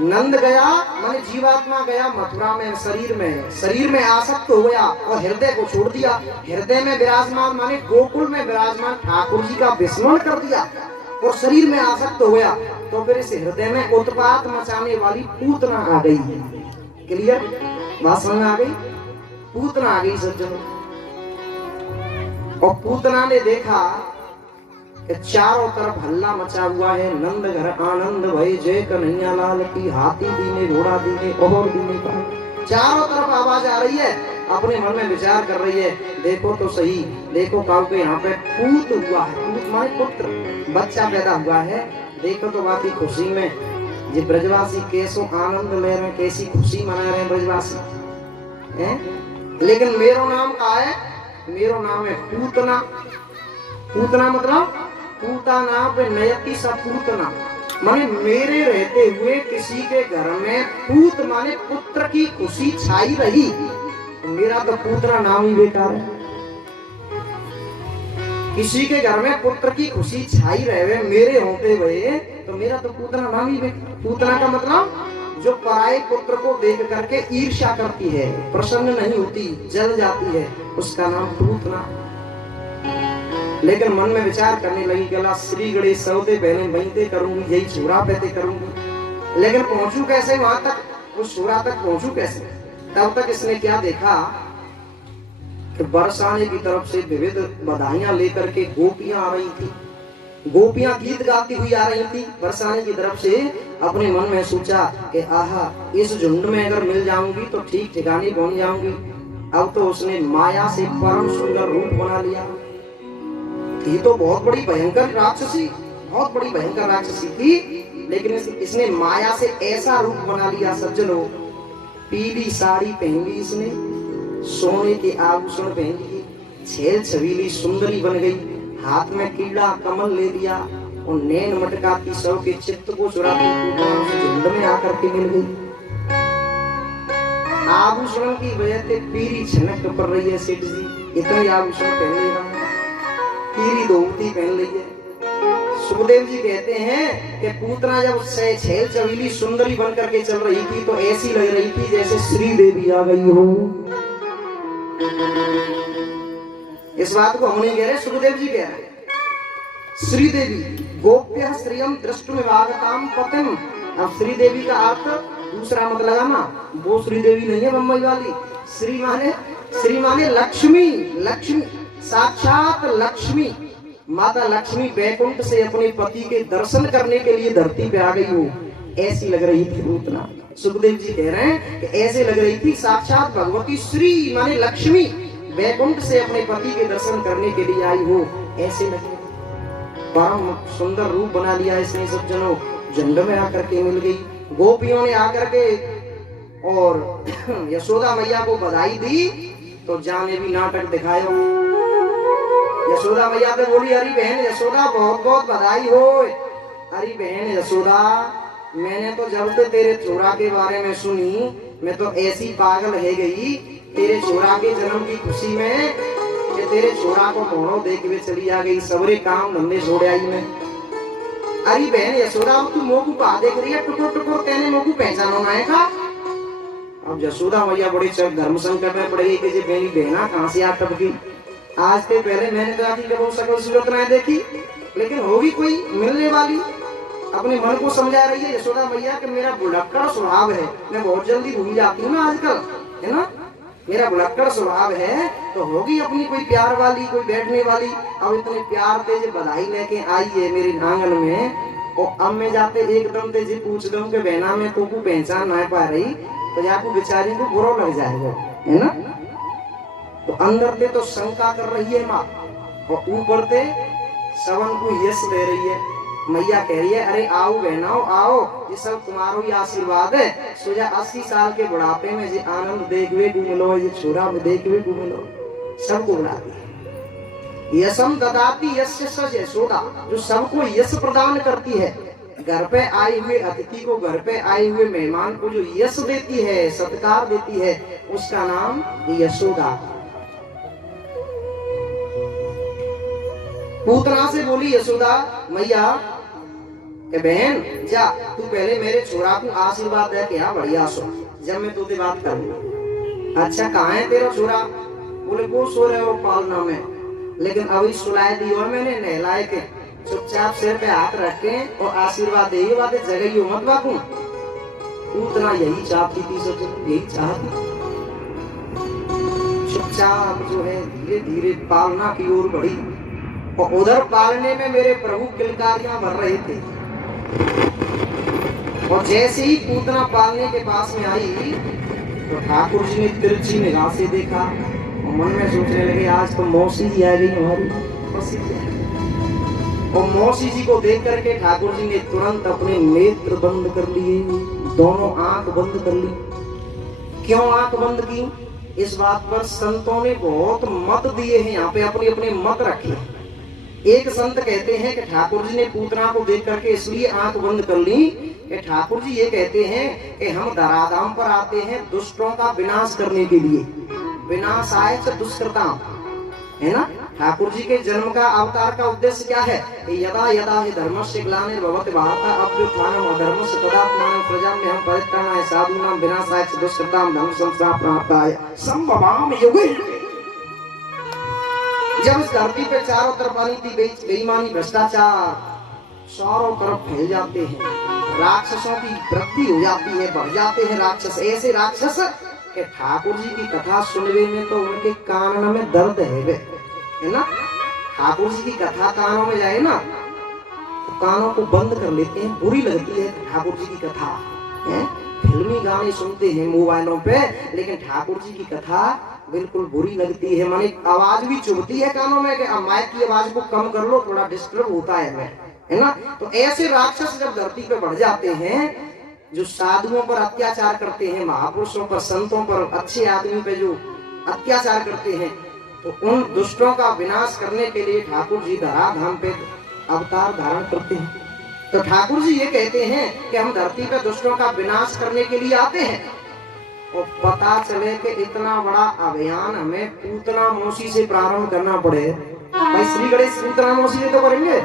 नंद गया माने जीवात्मा गया मथुरा में, शरीर में आसक्त हो गया और हृदय को छोड़ दिया। हृदय में विराजमान माने गोकुल में विराजमान ठाकुर जी का विस्मरण कर दिया और शरीर में आसक्त हो गया। तो फिर इस हृदय में उत्पात मचाने वाली पूतना आ गई। क्लियर बात समझ में आ गई? पूतना आ गई सज्जनों। और पूतना ने देखा कि चारों तरफ हल्ला मचा हुआ है, नंद घर आनंद भई जय कन्हैया लाल की, हाथी दीने घोड़ा दीने और दीने का। चारों तरफ आवाज आ रही है, अपने मन में विचार कर रही है, देखो तो सही, देखो काऊ के यहाँ पे पूत हुआ है, पूत माने पुत्र, बच्चा पैदा हुआ है। देखो तो बाकी खुशी में ये ब्रजवासी कैसो आनंद ले रहे, कैसी खुशी मना रहे हैं ब्रजवासी हैं। लेकिन मेरो नाम का है, मेरो नाम है पूतना। पूतना मतलब पूतना पे नयति सा पूतना, माने मेरे रहते हुए किसी के घर में पूत माने पुत्र की खुशी छाई रही, तो मेरा तो पूतना नाम ही बेकार है। किसी के घर में पुत्र की खुशी छाई रहे मेरे होते हुए, तो मेरा तो पूतना नाम ही बेकार। पूतना का मतलब जो पराये पुत्र को देख करके ईर्ष्या करती है, प्रसन्न नहीं होती, जल जाती है, उसका नाम पूतना। लेकिन मन में विचार करने लगी कि श्री गणेश सौदे पहले वहीं करूंगी, यही छोरा पहते करूंगी, लेकिन पहुंचू कैसे वहां तक, उस छोरा तक पहुंचू कैसे? तब तक इसने क्या देखा कि बरसाने की तरफ से विविध बधाइयां लेकर के गोपियां आ रही थी। गोपियां गीत गाती हुई आ रही थी बरसाने की तरफ से। अपने मन में सोचा कि आहा, इस झुंड में अगर मिल जाऊंगी तो ठीक ठिकाने पहुंच जाऊंगी। अब तो उसने माया से परम सुंदर रूप बना लिया। थी तो बहुत बड़ी भयंकर राक्षसी, बहुत बड़ी भयंकर राक्षसी थी, लेकिन इसने माया से ऐसा रूप बना लिया सज्जनों। पीली साड़ी पहन ली इसने, सोने के आभूषण पहन लिए, छेल छबीली सुंदरी बन गई, हाथ में कीड़ा कमल ले लिया और नैन मटकाती सब के चित्त को चुराती झुंड में आकर के मिल गई। आभूषण की वजह से पीली छनक पड़ रही है सेठ जी, इतने आभूषण पहन ले रहा है, पीली धोती पहन ली है। सुखदेव जी कहते हैं कि पूतना जब छेल छबीली सुंदरी बन करके चल रही थी तो ऐसी लग रही थी जैसे श्री देवी आ गई हो। इस बात को हम नहीं कह रहे, सुखदेव जी कह रहे हैं। श्री देवी गोप्य श्रियम दृष्टुमिवागताम पतिम अब श्री देवी का अर्थ दूसरा मत लगाना, वो श्री देवी नहीं है बम्बई वाली। श्री माने लक्ष्मी, लक्ष्मी साक्षात लक्ष्मी। माता लक्ष्मी वैकुंठ से अपने पति के दर्शन करने के लिए धरती पे आ गई हो, ऐसी लग रही थी पूतना। सुखदेव जी कह रहे हैं कि ऐसे लग रही थी साक्षात भगवती श्री माने लक्ष्मी वैकुंठ से अपने पति के दर्शन करने के लिए आई हो, ऐसे लगे। परम सुंदर रूप बना लिया इसने सब जनों। झुंड में आकर के मिल गई। गोपियों ने आकर के और यशोदा मैया को बधाई दी तो जाने भी नाटक दिखायो। यशोदा मैया तो बोली, अरे बहन यशोदा बहुत बहुत बधाई हो। अरे बहन यशोदा, मैंने तो जब से तेरे छोरा के बारे में सुनी, मैं तो ऐसी पागल है गई तेरे छोरा के जन्म की खुशी में कि तेरे छोरा को मोड़ो देख के चली आ गई, सबरे काम धंधे छोड़ आई मैं। अरे बहन यशोदा, तू मोकू पा देख रही है, टुकुर टुकुर तेने मोकू पहचानो ना है का। अब यशोदा मैया बड़ी धर्म संकट में पड़ गई कि मेरी बहना कहाँ से आ टपकी। आज से पहले मैंने तो आखिर कभी सकल सूरत नहीं देखी, लेकिन होगी कोई मिलने वाली। अपने मन को समझा रही है यशोदा मैया कि मेरा बुढ़क्कड़ स्वभाव है, मैं बहुत जल्दी भूल जाती हूँ ना आजकल, है ना, मेरा बुढ़क्कड़ स्वभाव है, तो होगी अपनी कोई प्यार वाली, कोई बैठने वाली। अब इतने प्यार से जो बधाई लेके आई है मेरे आंगन में, और अब मैं जाते एकदम से जी पूछ दूं कि बहना में तो को पहचान ना पा रही, तो जाको बेचारी को बुरा लग जाएगा, है ना। तो अंदर से तो शंका कर रही है माँ, और ऊपर से सवन को यश दे रही है। मैया कह रही है, अरे आओ बहनाओ आओ, ये सब तुम्हारो ही आशीर्वाद है। सोचा 80 साल के बुढ़ापे में ये आनंद देखवे को मिलो, ये छोरा में देखवे को मिलो, सबको बुलाती है। यशम ददाती यस्य स यशोदा, जो सबको यश प्रदान करती है। घर पे आए हुए अतिथि को, घर पे आए हुए मेहमान को जो यश देती है, सत्कार देती है, उसका नाम यशोदा। पूतना से बोली यशोदा मैया कि बहन जा तू पहले मेरे छोरा को आशीर्वाद दे के बढ़िया सो, जब मैं तुझे बात करूँ। अच्छा कहाँ है तेरा छोरा? बोले वो सो रहे हो पालना में, लेकिन अभी सुलाए दी और मैंने नहलाए के, चुपचाप सिर पे हाथ रख के और आशीर्वाद दे, ये बातें जगह मत बाकू। पूतना यही चाहती थी, सब यही चाहती, चुपचाप जो है धीरे धीरे पालना की ओर बढ़ी। और उधर पालने में मेरे प्रभु किलकारियां भर रहे थे। और जैसे ही पूतना पालने के पास में आई तो ठाकुर जी ने तिरछी निगाह से देखा और मन में सोचने लगे, आज तो मौसी जी आ गई हमारी। और मौसी जी को देख करके ठाकुर जी ने तुरंत अपने नेत्र बंद कर लिए, दोनों आंख बंद कर ली। क्यों आंख बंद की? इस बात पर संतों ने बहुत मत दिए हैं, यहाँ पे अपने अपने मत रखे। एक संत कहते हैं कि ठाकुर जी ने पूतना को देख करके इसलिए आंख बंद कर ली कि ठाकुर जी ये कहते हैं कि हम धराधाम पर आते हैं दुष्टों का विनाश करने के लिए। विनाश आए तो दुष्कृताम, है ना। ठाकुर जी के जन्म का अवतार का उद्देश्य क्या है? यदा यदा हि धर्मस्य ग्लानिर्भवति भारत अभ्युत्थानम् अधर्मस्य तदात्मानं प्रजाम्यहं परित्राणाय साधूनां विनाशाय च दुष्कृतां धर्म संस्थापनार्थाय संभवामि युगे। जब इस धरती पे चारों तरफ अनिति बेईमानी भ्रष्टाचार चारों तरफ फैल जाते हैं, राक्षसों की वृद्धि हो जाती है, बढ़ जाते हैं राक्षस। ऐसे राक्षस के ठाकुर जी की कथा सुनने में तो उनके कान में दर्द है ना। ठाकुर जी की कथा कानों में जाए ना तो कानों को बंद कर लेते हैं, बुरी लगती है ठाकुर जी की कथा है। फिल्मी गाने सुनते हैं मोबाइलों पे, लेकिन ठाकुर जी की कथा बिल्कुल बुरी लगती है। माने आवाज भी चुभती है कानों में कि माइक की आवाज को कम कर लो, थोड़ा डिस्टर्ब होता है ना। तो ऐसे राक्षस जब धरती पे बढ़ जाते हैं, जो साधुओं पर अत्याचार करते हैं, महापुरुषों पर, संतों पर, अच्छे आदमी पे जो अत्याचार करते हैं, तो उन दुष्टों का विनाश करने के लिए ठाकुर जी धराधाम पे अवतार धारण करते हैं। तो ठाकुर जी ये कहते हैं कि हम धरती पे दुष्टों का विनाश करने के लिए आते हैं। और पता चले कि इतना बड़ा अभियान हमें पूतना मौसी से प्रारंभ करना पड़े। भाई श्री गणेश पूतना मौसी से तो करेंगे,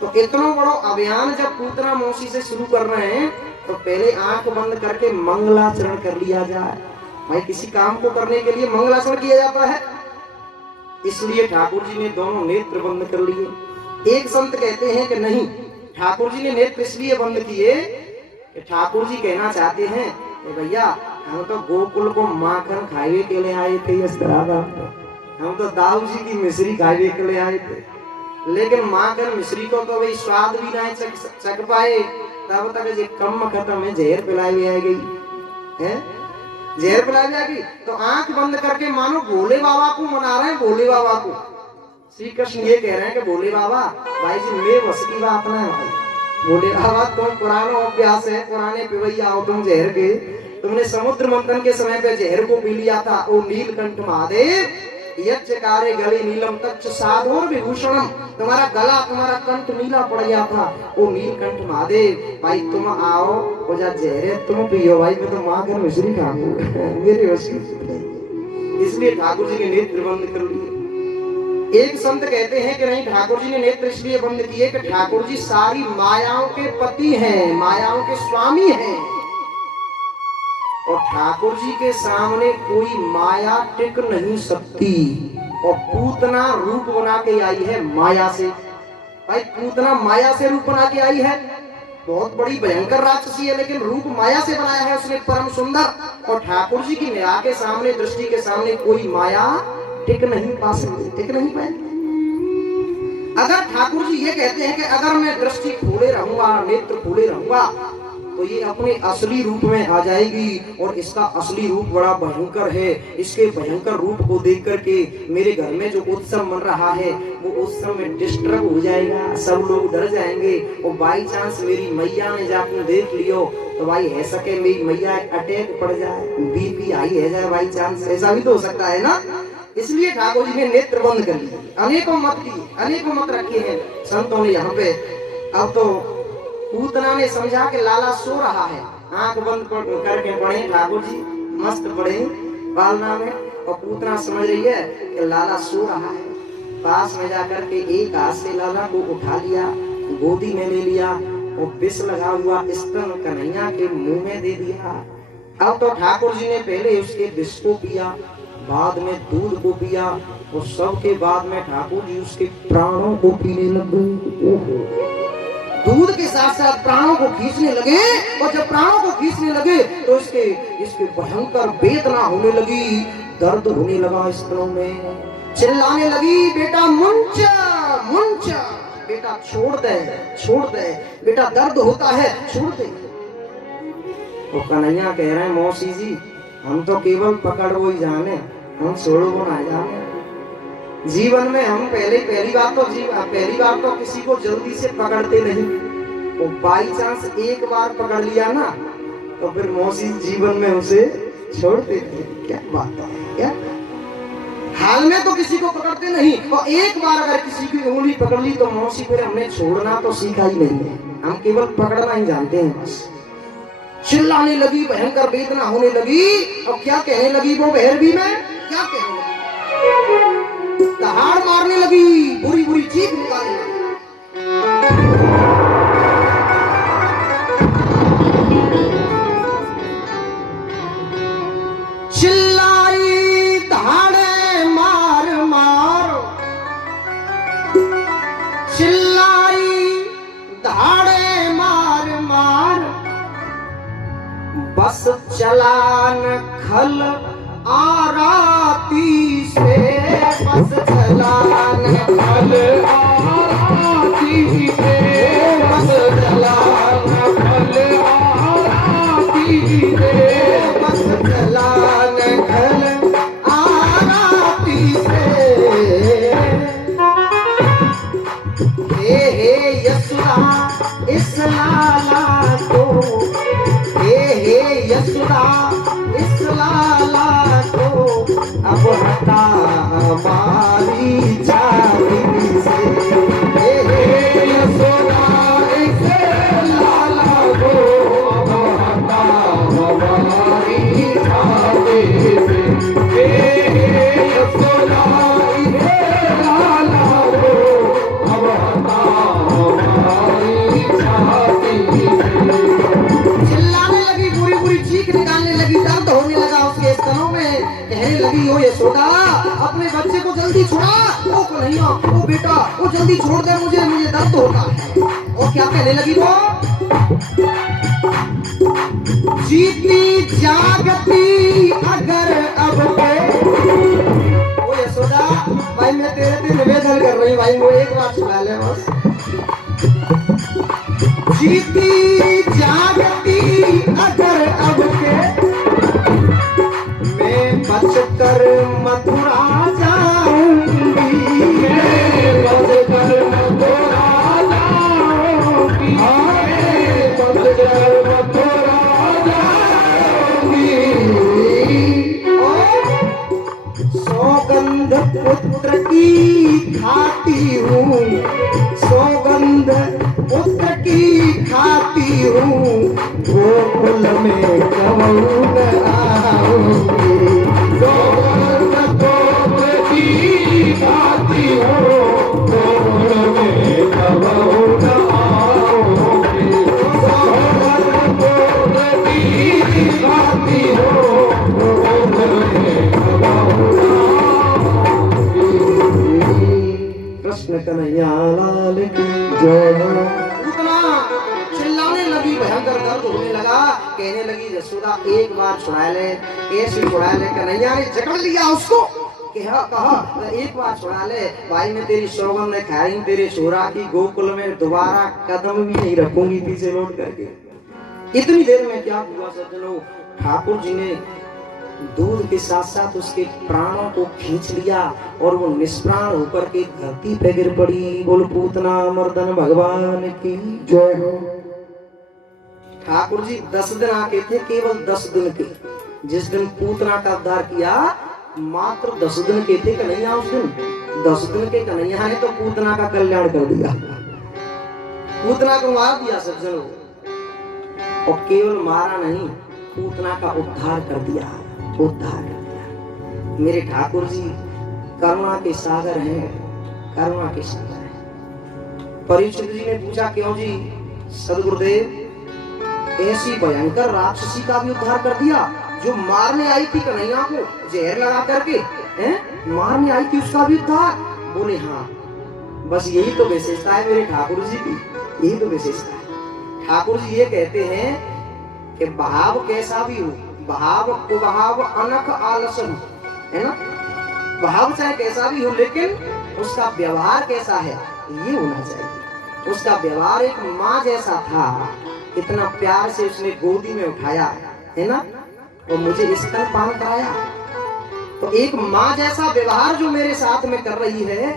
तो इतना बड़ा अभियान जब पूतना मौसी से शुरू कर रहे हैं तो पहले आंख बंद करके मंगलाचरण कर लिया जाए। भाई किसी काम को करने के लिए मंगलाचरण किया जाता है, इसलिए ठाकुर जी ने दोनों नेत्र बंद कर लिए। एक संत कहते हैं कि नहीं, ठाकुर जी ने नेत्र इसलिए बंद किए कि ठाकुर जी कहना चाहते हैं कि भैया हम तो गोकुल को माखन खाए के लिए आए थे, इस तरह का हम तो दाऊ जी की मिश्री खाए के लिए आए थे, लेकिन माखन मिश्री को तो वही स्वाद भी नहीं चख पाए, तब तक ये कम खत्म है, जहर पिलाई आ गई है, जहर पिलाई आ गई। तो आंख बंद करके मानो भोले बाबा को मना रहे हैं, भोले बाबा को। श्री कृष्ण ये कह रहे हैं कि भोले बाबा भाई जी मैं बस की बात ना है, भोले बाबा तुम पुरानो अभ्यास है, पुराने पिवैया हो तुम जहर के, तुमने समुद्र मंथन के समय पे जहर को पी लिया था। ओ नीलकंठ महादेव यज्ञकारे गले नीलम तच्च साधोर विभूषणम, तुम्हारा गला तुम्हारा कंठ नीला पड़ गया था। ओ नीलकंठ महादेव भाई तुम आओ, हो जा जहर तुम पियो भाई, मैं तो माखन मिश्री खाऊंगा मेरे वश की। इसलिए ठाकुर जी ने नेत्र बंद कर लिए। एक संत कहते हैं कि नहीं, ठाकुर जी ने नेत्र इसलिए बंद किए कि ठाकुर जी सारी मायाओं के पति हैं, मायाओं के स्वामी हैं, और ठाकुर जी के सामने कोई माया टिक नहीं सकती। और पूतना रूप बना के आई है माया से, भाई पूतना माया से रूप बना के आई है, बहुत बड़ी भयंकर राक्षसी है, लेकिन रूप माया से बनाया है उसने परम सुंदर। और ठाकुर जी की निगाह के सामने, दृष्टि के सामने कोई माया टिक नहीं पा सकती, टिक नहीं पाएगी। अगर ठाकुर जी ये कहते हैं कि अगर मैं दृष्टि खोले रहूंगा, नेत्र खोले रहूंगा, तो ये अपने असली रूप में आ जाएगी, और इसका असली रूप बड़ा भयंकर है। इसके भयंकर रूप को देख करके मेरे घर में जो उत्सव मन रहा है वो उत्सव में डिस्टर्ब हो जाएगा, सब लोग डर जाएंगे। और बाई चांस मेरी मैया ने जाकर देख लियो तो भाई है सके मेरी मैया अटैक पड़ जाए, बीपी हाई है जाए बाई चांस, ऐसा भी तो हो सकता है ना। इसलिए ठाकुर जी ने नेत्र बंद कर लिए। अनेकों मत किए, अनेकों मत रखे हैं संतों ने यहाँ पे। अब तो पूतना ने समझा कि लाला सो रहा है, आंख बंद करके पड़े ठाकुर जी, मस्त पड़े बालना में, और पूतना समझ रही है कि लाला सो रहा है। पास में जाकर के एक हाथ से लाला को उठा लिया, गोदी में ले लिया, और विष लगा हुआ स्तन कन्हैया के मुंह में दे दिया। अब तो ठाकुर जी ने पहले उसके विष को पिया, बाद में दूध को पिया, और सबके बाद में ठाकुर जी उसके प्राणों को पीने लगे। दूध के साथ साथ प्राणों को खींचने लगे, और जब प्राणों को खींचने लगे तो इसके भयंकर वेदना होने लगी, दर्द होने लगा स्तनों में, चिल्लाने लगी बेटा मुंच मुंच, बेटा छोड़ दे छोड़ दे, बेटा दर्द होता है छोड़ दे। तो कन्हैया कह रहे हैं मौसी जी हम तो केवल पकड़ वो ही जाने, हम छोड़ो वो ना जाने। जीवन में हम पहली बार तो किसी को जल्दी से पकड़ते नहीं, वो बाई चांस एक बार पकड़ लिया ना तो फिर मौसी जीवन में उसे छोड़ देते। क्या बात है, क्या हाल में तो किसी को पकड़ते नहीं, और एक बार अगर किसी की उंगली पकड़ ली तो मौसी फिर हमने छोड़ना तो सीखा ही नहीं है, हम केवल पकड़ना ही जानते हैं बस। चिल्लाने लगी, भयंकर वेदना होने लगी, और क्या कहने लगी वो भैरवी में, क्या कहने लगी, दहाड़ मारने लगी, बुरी बुरी चीख निकालने लगी। चिल्लाई दहाड़े मार मार, चिल्लाई दहाड़े मार मार, बस चलान खल आराती से, बस चलान खल आराती से, बस चलान खल आराती से, बस चलान खल आराती से। हे यशोदा इस लाला को, हे यशोदा इस लाला को, अब हटा हमारी जाति से। हे यशोदा इस लाला को, अब हटा हमारी जाति से। हे यशोदा इस लाला को, अब हटा हमारी जाति होगा, वो जल्दी छोड़ दे मुझे, मुझे दर्द होता है। और क्या कहने लगी वो, जीती जागती अगर अब के, वो यशोदा भाई मैं तेरे पे निवेदन कर रही हूँ भाई, वो एक बार सुना ले बस। जीती जागती अगर अब के, मैं बचकर मथुरा जाऊंगी, मैं बचकर मथुरा जाऊंगी, मैं बचकर मथुरा जाऊंगी। सौगंध पुत्र की खाती हूँ, सौगंध पुत्र की खाती हूँ, गोकुल में कबहू न आऊंगी, सौगंध पुत्र की खाती हूँ, गोकुल में कबहू न आऊंगी, सौगंध पुत्र की खाती हूँ, गोकुल में कबहू न आऊंगी। कृष्ण कन्हैया लाल की जय। चिल्लाने लगी, भयंकर दर्द होने लगा, कहने लगी यशोदा एक बार छुड़ा ले, कैसे छुड़ा ले, कन्हैया ने जकड़ लिया उसको, कहा एक बार छुड़ा ले भाई, मैं तेरी सौगंध खाई तेरे छोरा की, गोकुल में दोबारा कदम भी नहीं रखूंगी पीछे लौट करके। इतनी देर में क्या हुआ सज्जनों, ठाकुर जी ने दूध के साथ साथ उसके प्राणों को खींच लिया और वो निष्प्राण होकर के धरती पे गिर पड़ी। बोल पूतना मर्दन भगवान की जय हो। ठाकुर जी 10 दिन आके थे, केवल 10 दिन के। जिस दिन पूतना का उद्धार किया मात्र 10 दिन के थे कन्हैया, उस दिन 10 दिन के कन्हैया ने तो पूतना का कल्याण कर दिया, पूतना को मार दिया सज्जनों, और केवल मारा नहीं, पूतना का उद्धार कर दिया, उद्धार कर दिया। मेरे ठाकुर जी करुणा के सागर हैं, करुणा के सागर हैं। परीक्षित जी ने पूछा क्यों जी सदगुरुदेव, ऐसी भयंकर राक्षसी का भी उद्धार कर दिया, जो मारने आई थी कन्हैया को जहर लगा करके, मारने आई थी, उसका भी उद्धार? बोले हाँ, बस यही तो विशेषता है मेरे ठाकुर जी की, यही तो विशेषता है। ठाकुर जी ये कहते हैं कि भाव कैसा भी हो, भाव को भाव अनख आलसन, है ना, भाव चाहे कैसा भी हो लेकिन उसका व्यवहार कैसा है ये होना चाहिए। उसका व्यवहार एक माँ जैसा था, इतना प्यार से उसने गोदी में उठाया, है ना, और मुझे स्तनपान कराया। तो एक माँ जैसा व्यवहार जो मेरे साथ में कर रही है,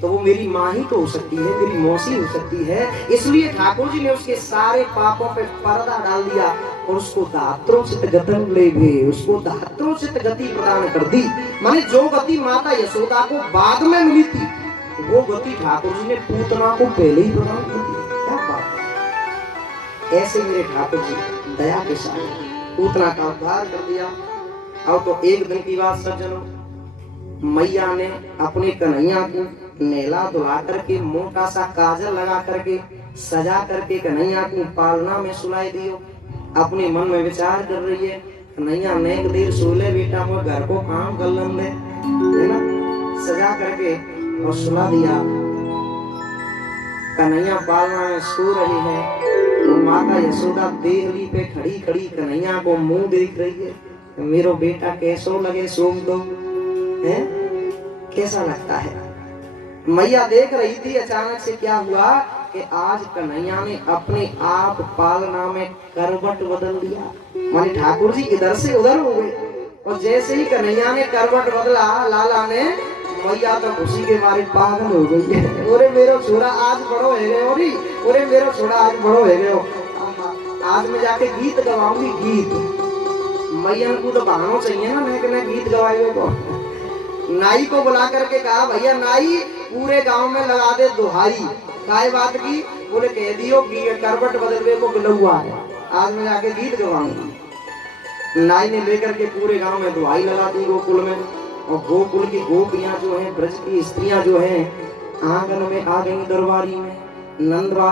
तो वो मेरी माँ ही तो हो सकती है, मेरी मौसी हो सकती है। इसलिए ठाकुर जी ने उसके सारे पापों पे पर्दा डाल दिया और उसको दात्रोचित गतन ले गए, उसको दात्रोचित गति प्रदान कर दी। माने जो गति माता यशोदा को बाद में मिली थी, वो गति ठाकुर जी ने पूतना को पहले ही प्रदान कर दी। क्या बात है, ऐसे मेरे ठाकुर जी दया के साथ पूतना का उद्धार कर दिया। अब तो एक दिन की बात सज्जनों, मैया ने अपने कन्हैया को नेला धुला करके मोटा सा काजल लगा करके सजा करके कन्हैया को पालना में सुलाई दियो। अपने मन में विचार कर रही है, कन्हैया नेक देर सोले बेटा मैं घर को काम कर लन दे, है ना, सजा करके और सुला दिया। कन्हैया पालना में सो रही है, तो माता यशोदा देहली पे खड़ी खड़ी कन्हैया को मुंह देख रही है, मेरो बेटा कैसो लगे सोम दो, है कैसा लगता है। मैया देख रही थी, अचानक से क्या हुआ कि आज कन्हैया ने अपने आप पालना में करवट बदल दिया। माने ठाकुर जी इधर से उधर हो गए, और जैसे ही कन्हैया ने करवट बदला, लाला ने, मैया तो खुशी के मारे पागल हो गई है। ओरे मेरो छोरा आज बड़ो है गए, ओरे मेरो छोरा आज बड़ो है गए, आज मैं जाके गीत गवाऊंगी, गीत। मैया को तो बहाना चाहिए ना, मैं गीत गवाएगा को। नाई को बुला करके कहा, भैया नाई पूरे गांव में लगा दे दुहाई। काय बात की? बोले कह दियो करवट बदलवे को बिलुआ है, आज मैं जाके गीत गवाऊंगा। नाई ने लेकर के पूरे गांव में दुहाई लगा दी गोकुल में, और गोकुल की गोपियां जो हैं, ब्रज की स्त्रियां जो हैं, आंगन में आ गई दरबारी में, नंदवा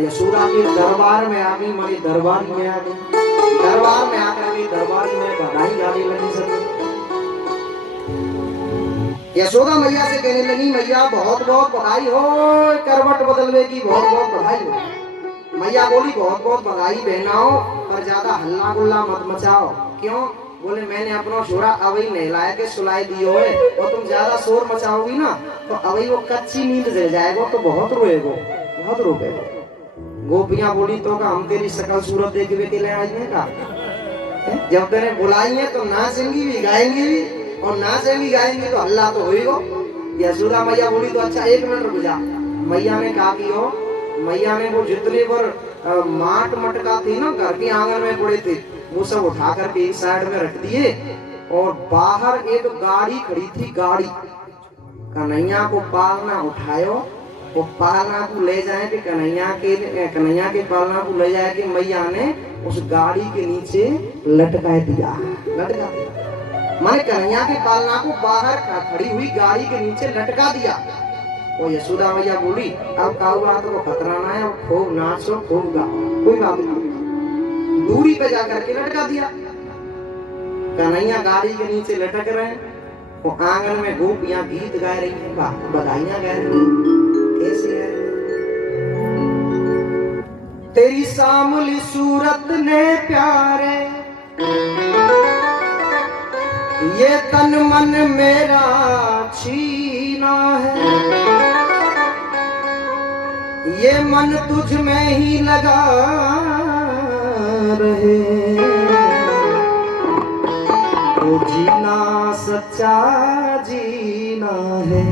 यशोदा के दरबार में आ गई, मारी दरबारी में आ गई, दरबार में आकर के दरबारी में बधाई गाने लगी सब। यशोदा मैया से कहने लगी, मैया बहुत बहुत बधाई हो, करवट बदलवे की बहुत बहुत बधाई हो। मैया बोली, बहुत बहुत बधाई बहनाओ, पर ज्यादा हल्ला गुल्ला मत मचाओ। क्यों? बोले, मैंने अपना छोरा अभी नहलाया के सुलाई दियो है, और तुम ज्यादा शोर मचाओगी ना तो अभी वो कच्ची नींद ले जाएगा, तो बहुत रोएगो, बहुत रोएगो। गोपियां बोली, तो का हम तेरी शकल सूरत देखने के लिए आई हैं का? जब तेरे बुलाई है तो नाचेंगी भी गाएंगी भी, और नाचेंगी गाएंगी तो हल्ला तो होएगा। यशोदा मैया बोली, तो अच्छा 1 मिनट रुक जा। मैया ने कहा कि हो, मैया ने वो जितने पर माट मटका थी ना घर के आंगन में पड़े थे, वो सब उठा करके एक साइड में रख दिए, और बाहर एक गाड़ी खड़ी थी। गाड़ी कन्हैया को पालना उठायो, वो पालना को ले जाए कि कन्हैया के पालना को ले जाए कि मैया ने उस गाड़ी के नीचे लटका दिया। माने कन्हैया के पालना को बाहर खड़ी हुई गाड़ी के नीचे लटका दिया। वो यशोदा मैया बोली, अब काऊ बात को खतरा ना है, खूब नाचो खूब गाओ, कोई बात नहीं। दूरी पे जाकर के लटका दिया। कन्हैया गाड़ी के नीचे लटक रहे हैं, वो आंगन में गोपियां गीत गा रही हैं, बधाइयां गा रही हैं। कैसे है? तेरी सामली सूरत ने प्यारे, ये तन मन मेरा छीना है, ये मन तुझ में ही लगा रहे, तो जीना सच्चा जीना है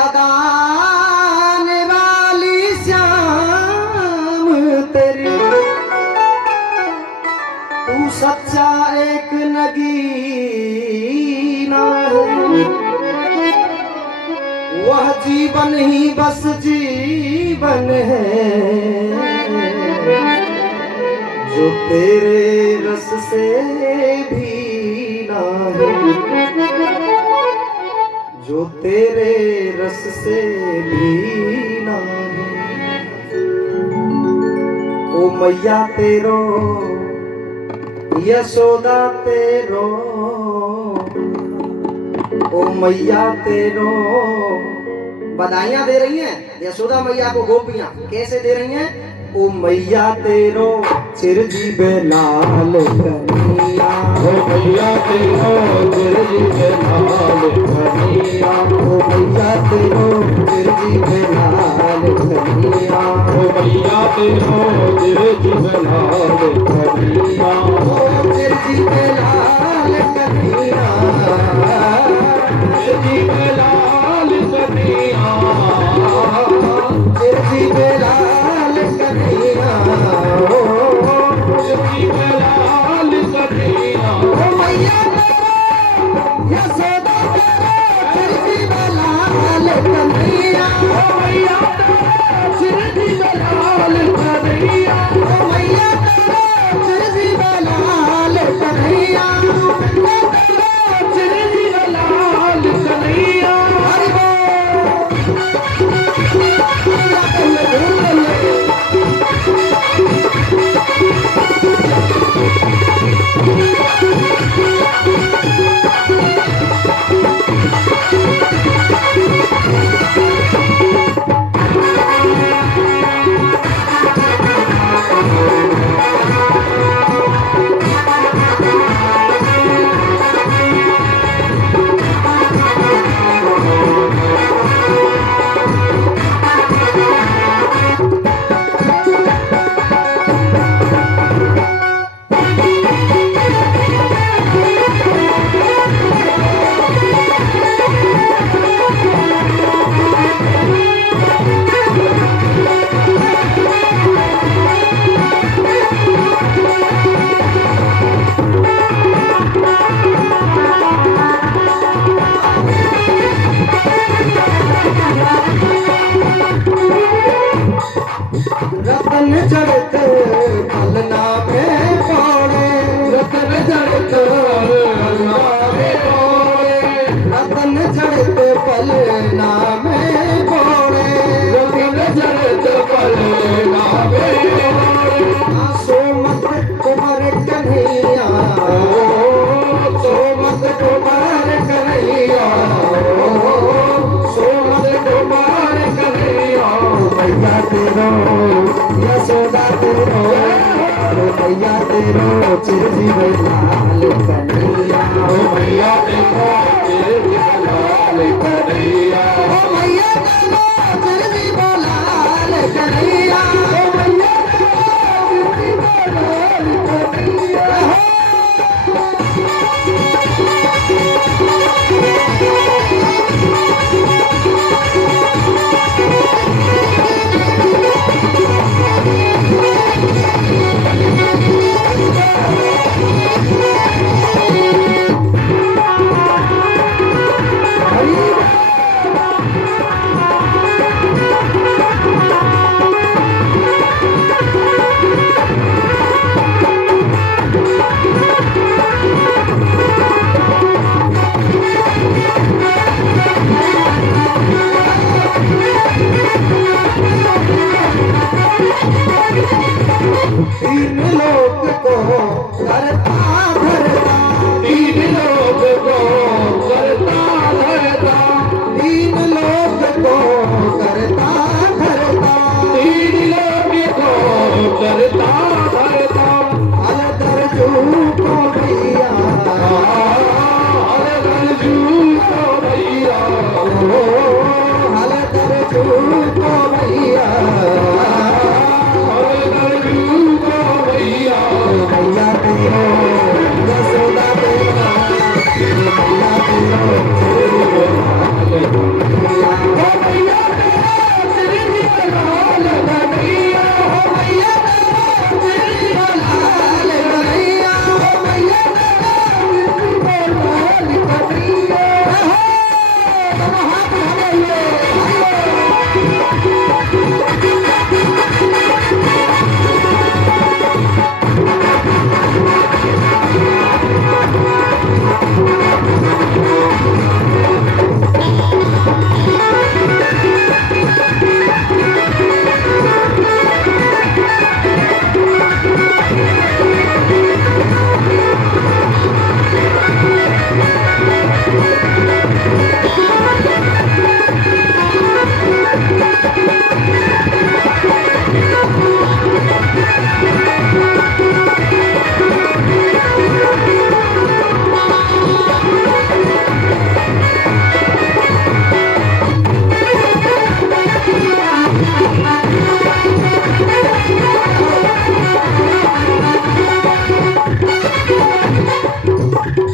अदाने वाली श्याम तेरी, तू सच्चा एक नगीना है, वह जीवन ही बस जीवन है, जो तेरे रस से भी ना है, जो तेरे रस से भी ना है। ओ मैया तेरो यशोदा तेरो, ओ मैया तेरो। बधाइयां दे रही हैं यशोदा मैया को गोपियां। कैसे दे रही हैं? ओ मैया तेरो चिरजीव लाल कन्हैया, ओ मैया तेरो चिरजीव लाल कन्हैया, ओ मैया तेरो चिरजीव लाल कन्हैया, ओ मैया तेरो चिरजीव लाल कन्हैया, ओ चिरजीव लाल कन्हैया, चिरजीव लाल कन्हैया, चिरजीव लाल कन्हैया, ओ चिरजीव लाल कन्हैया, ओ मैया यशोदा चिरजीव लाल कन्हैया, ओ मैया चिरजीव लाल कन्हैया, ओ मैया चिरजीव लाल कन्हैया, चिरजीव लाल कन्हैया। रतन जड़ते पलना में पौड़े, रतन जड़ते पलना में पौड़े, रतन जड़ते पलना में पौड़े, रतन जड़ते पलना में पौड़े। आसो मत कुंवर कन्हैया, भैया तेरो चिरजीव लाल कन्हैया, ओ भैया तेरो चिरजीव लाल कन्हैया, ओ भैया तेरो चिरजीव लाल कन्हैया, ओ भैया तेरो चिरजीव लाल कन्हैया। तीन लोक को करता धरता, तीन लोक को करता धरता, तीन लोक को करता धरता, तीन लोक को करता धरता, हल दर्जू को भैया, हर गरजू को भैया, ओ हल दर्जू को भैया, हर गरजू को भैया, भैया तेरो यशोदा तेरा, भैया तेरो भैया, ओ भैया तेरा चिरजीव लाल कन्हैया, ओ भैया तेरो चिरजीव लाल कन्हैया, ओ भैया तेरो चिरजीव लाल कन्हैया। दोनों हाथ उठाइए।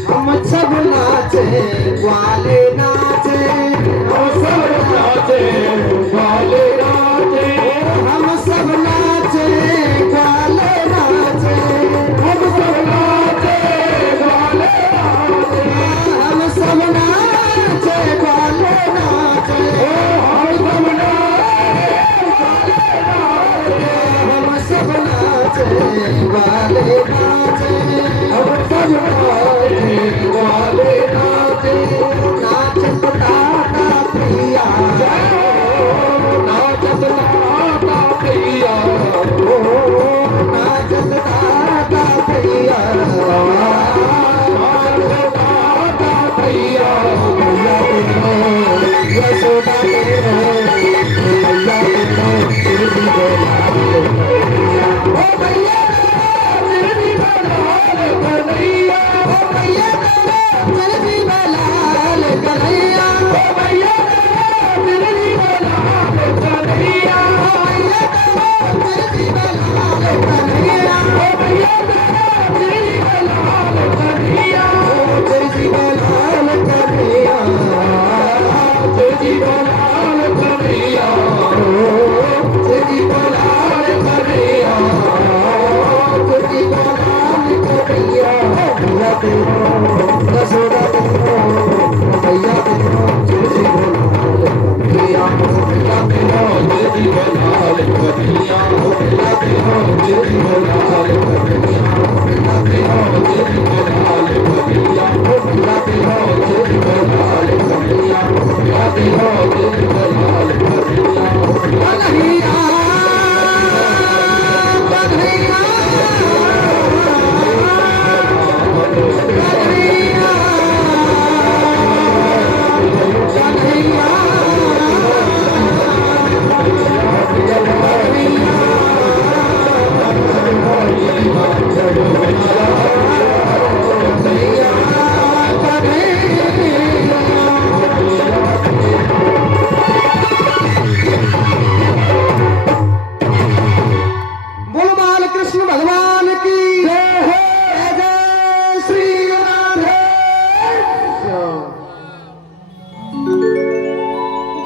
हम सब नाचे ग्वाले नाचे, हम सब नाचे ग्वाले नाचे, हम सब नाचे ग्वाले नाचे, हम सब नाचे ग्वाले नाचे, हम सब नाचे ग्वाले नाचे, हम सब नाचे ग्वाले नाचे, हम सब नाचे ग्वाले नाचे, हम सब नाचे ग्वाले नाचे, नाचत ताता प्रिया, नाचत ताता प्रिया, ओ नाचत ताता प्रिया, नाचत ताता प्रिया, भैया तेरो यशोदा तेरो, भैया तेरो चिरजीव लाल कन्हैया, ओ भैया चिरजीव लाल कन्हैया, ओ भैया तेरो चिरजीव लाल कन्हैया, ओ भैया चिरजीव लाल कन्हैया, ओ भैया तेरो चिरजीव लाल कन्हैया, ओ भैया चिरजीव लाल कन्हैया, ओ चिरजीव लाल कन्हैया, चिरजीव लाल कन्हैया, ओ चिरजीव लाल कन्हैया, चिरजीव लाल कन्हैया, भैया तेरो यशोदा तेरो, भैया तेरो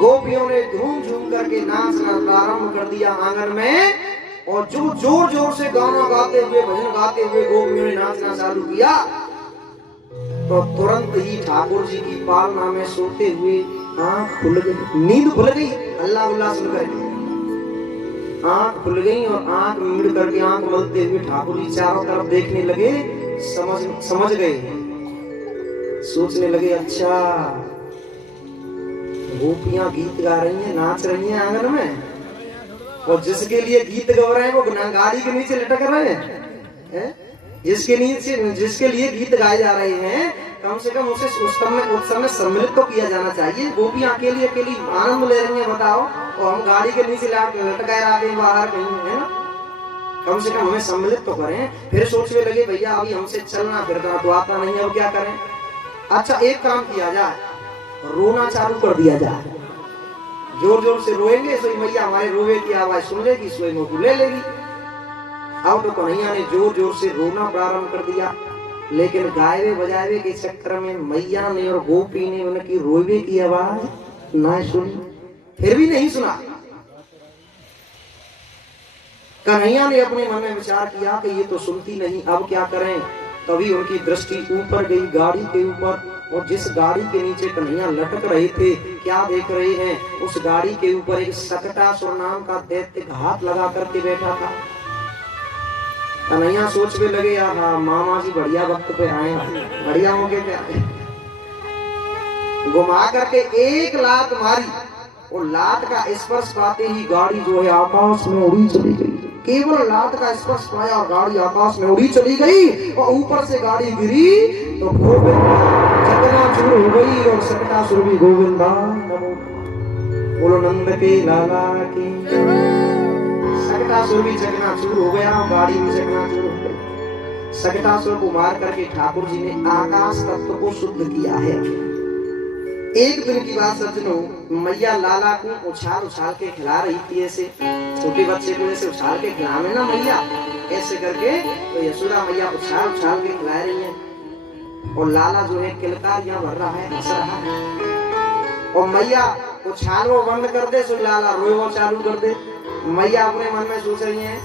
गोपियों ने धूम झूम करके नाचना प्रारंभ कर दिया आंगन में, और जो जोर जोर से गाना गाते हुए भजन गाते हुए गोपियों ने नाचना चालू किया, तो तुरंत ही ठाकुर जी की पालना में सोते हुए आंख खुल गई, नींद खुल गई। अल्लाह उल्लाह सुनकर आंख खुल गई और आंख मिड़ करके आंख मलते हुए ठाकुर जी चारों तरफ देखने लगे। समझ गए, सोचने लगे, अच्छा गोपियां गीत गा रही हैं, नाच रही हैं आंगन में, और जिसके लिए गीत गा रहे हैं वो गाड़ी के नीचे लटक रहे हैं। जिसके लिए गीत गाए जा रहे हैं, कम से कम उसे उस समय सम्मिलित तो किया जाना चाहिए। गोपियां अकेली अकेली आनंद ले रही हैं, बताओ, और हम गाड़ी के नीचे लटकाए आ गए बाहर कहीं, है ना? कम से कम हमें सम्मिलित तो करें। फिर सोचने लगे, भैया अभी हमसे चलना फिरना तो आता नहीं है, अब क्या करें? अच्छा एक काम किया जाए, रोना चालू कर दिया जाए। जोर जोर से रोएंगे, सोई मैया हमारे रोवे की आवाज सुन लेगी, सोई मुंह ले लेगी। अब तो कन्हैया ने जोर जोर से रोना प्रारंभ कर दिया, लेकिन गायवे बजावे के चक्कर में मैया ने और गोपी ने उनकी रोवे की आवाज ना सुनी, फिर भी नहीं सुना। कन्हैया ने अपने मन में विचार किया कि ये तो सुनती नहीं, अब क्या करें? तभी उनकी दृष्टि ऊपर गई, गाड़ी के ऊपर, और जिस गाड़ी के नीचे कन्हैया लटक रहे थे, क्या देख रहे हैं? उस गाड़ी के ऊपर एक सकटासुर नाम का दैत्य घात लगा करके बैठा था। कन्हैया सोचने लगे, हाँ मामा जी बढ़िया वक्त पे आए, बढ़िया मौके पे आए। घुमा करके एक लात मारी, और लात का स्पर्श पाते ही गाड़ी जो है आकाश में उड़ी चली गई। केवल लात का स्पर्श पाया और गाड़ी आकाश में उड़ी चली गई, और ऊपर से गाड़ी गिरी तो चकनाचूर हो गई, और सकटासुर भी गोविंदा नमो बोलो नंद के लाला की। सकटासुर भी चकनाचूर हो गया, गाड़ी भी चकनाचूर हो गई। सकटासुर को मार करके ठाकुर जी ने आकाश तत्व को शुद्ध किया है। एक दिन की बात सज्जनों, मैया लाला को उछाल उछाल के खिला रही थी, ऐसे छोटे बच्चे को ऐसे उछाल के खिलावे ना मैया, ऐसे करके तो यशोदा मैया उछाल उछाल के खिला रही है, और लाला जो है किलकारियां भर रहा है, हंस रहा है। और मैया उछाल वो बंद कर दे, सो लाला रोए वो चालू कर दे। मैया अपने मन में सोच रही है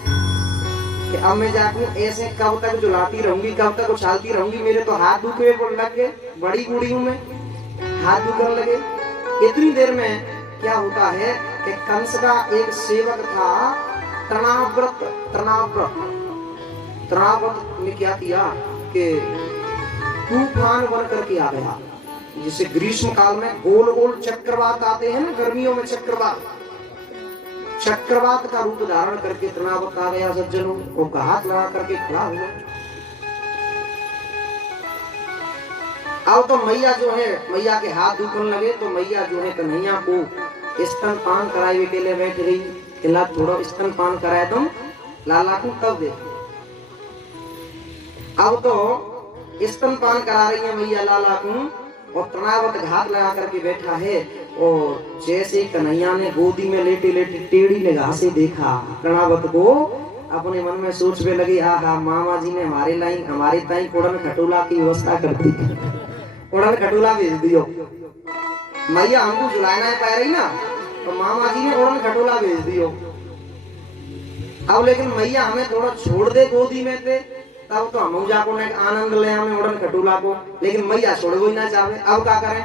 कि अब मैं जाकर ऐसे कब तक झुलाती रहूंगी, कब तक उछालती रहूंगी, मेरे तो हाथ दुखे लग गए, बड़ी बूढ़ी हूं मैं, हाथ दुखने लगे। इतनी देर में क्या होता है कि कंस का एक सेवक था तृणाव्रत ने क्या किया कि तूफान बन करके आ गया, जिसे ग्रीष्म काल में गोल गोल चक्रवात आते हैं ना, गर्मियों में चक्रवात का रूप धारण करके तृणाव्रत आ गया सज्जनों, वो हाथ लगा करके खड़ा हुआ। अब तो मैया जो है, मैया के हाथ दुखने लगे, तो मैया जो है कन्हैया को स्तनपान कराए के लिए बैठ गई। किला थोड़ा स्तनपान कराया तुम लाला को, तब देखो। अब तो स्तनपान करा रही है मैया लाला को, और तृणाव्रत घात लगा करके बैठा है, और जैसे कन्हैया ने गोदी में लेटे लेटे टेढ़ी निगाह से देखा तृणाव्रत को, अपने मन में सोचने लगे, आहा मामा जी ने हमारे ताई उड़न खटोला की व्यवस्था कर दी, उड़न खटोला भेज दियो। मैया हमको झुलाना है पा रही ना, तो मामा जी ने उड़न खटोला भेज दियो। अब लेकिन मैया हमें थोड़ा छोड़ दे गोदी में थे, तब तो हम जाको आनंद ले हमें उड़न खटोला को, लेकिन मैया छोड़ ही ना चाहे। अब क्या करें?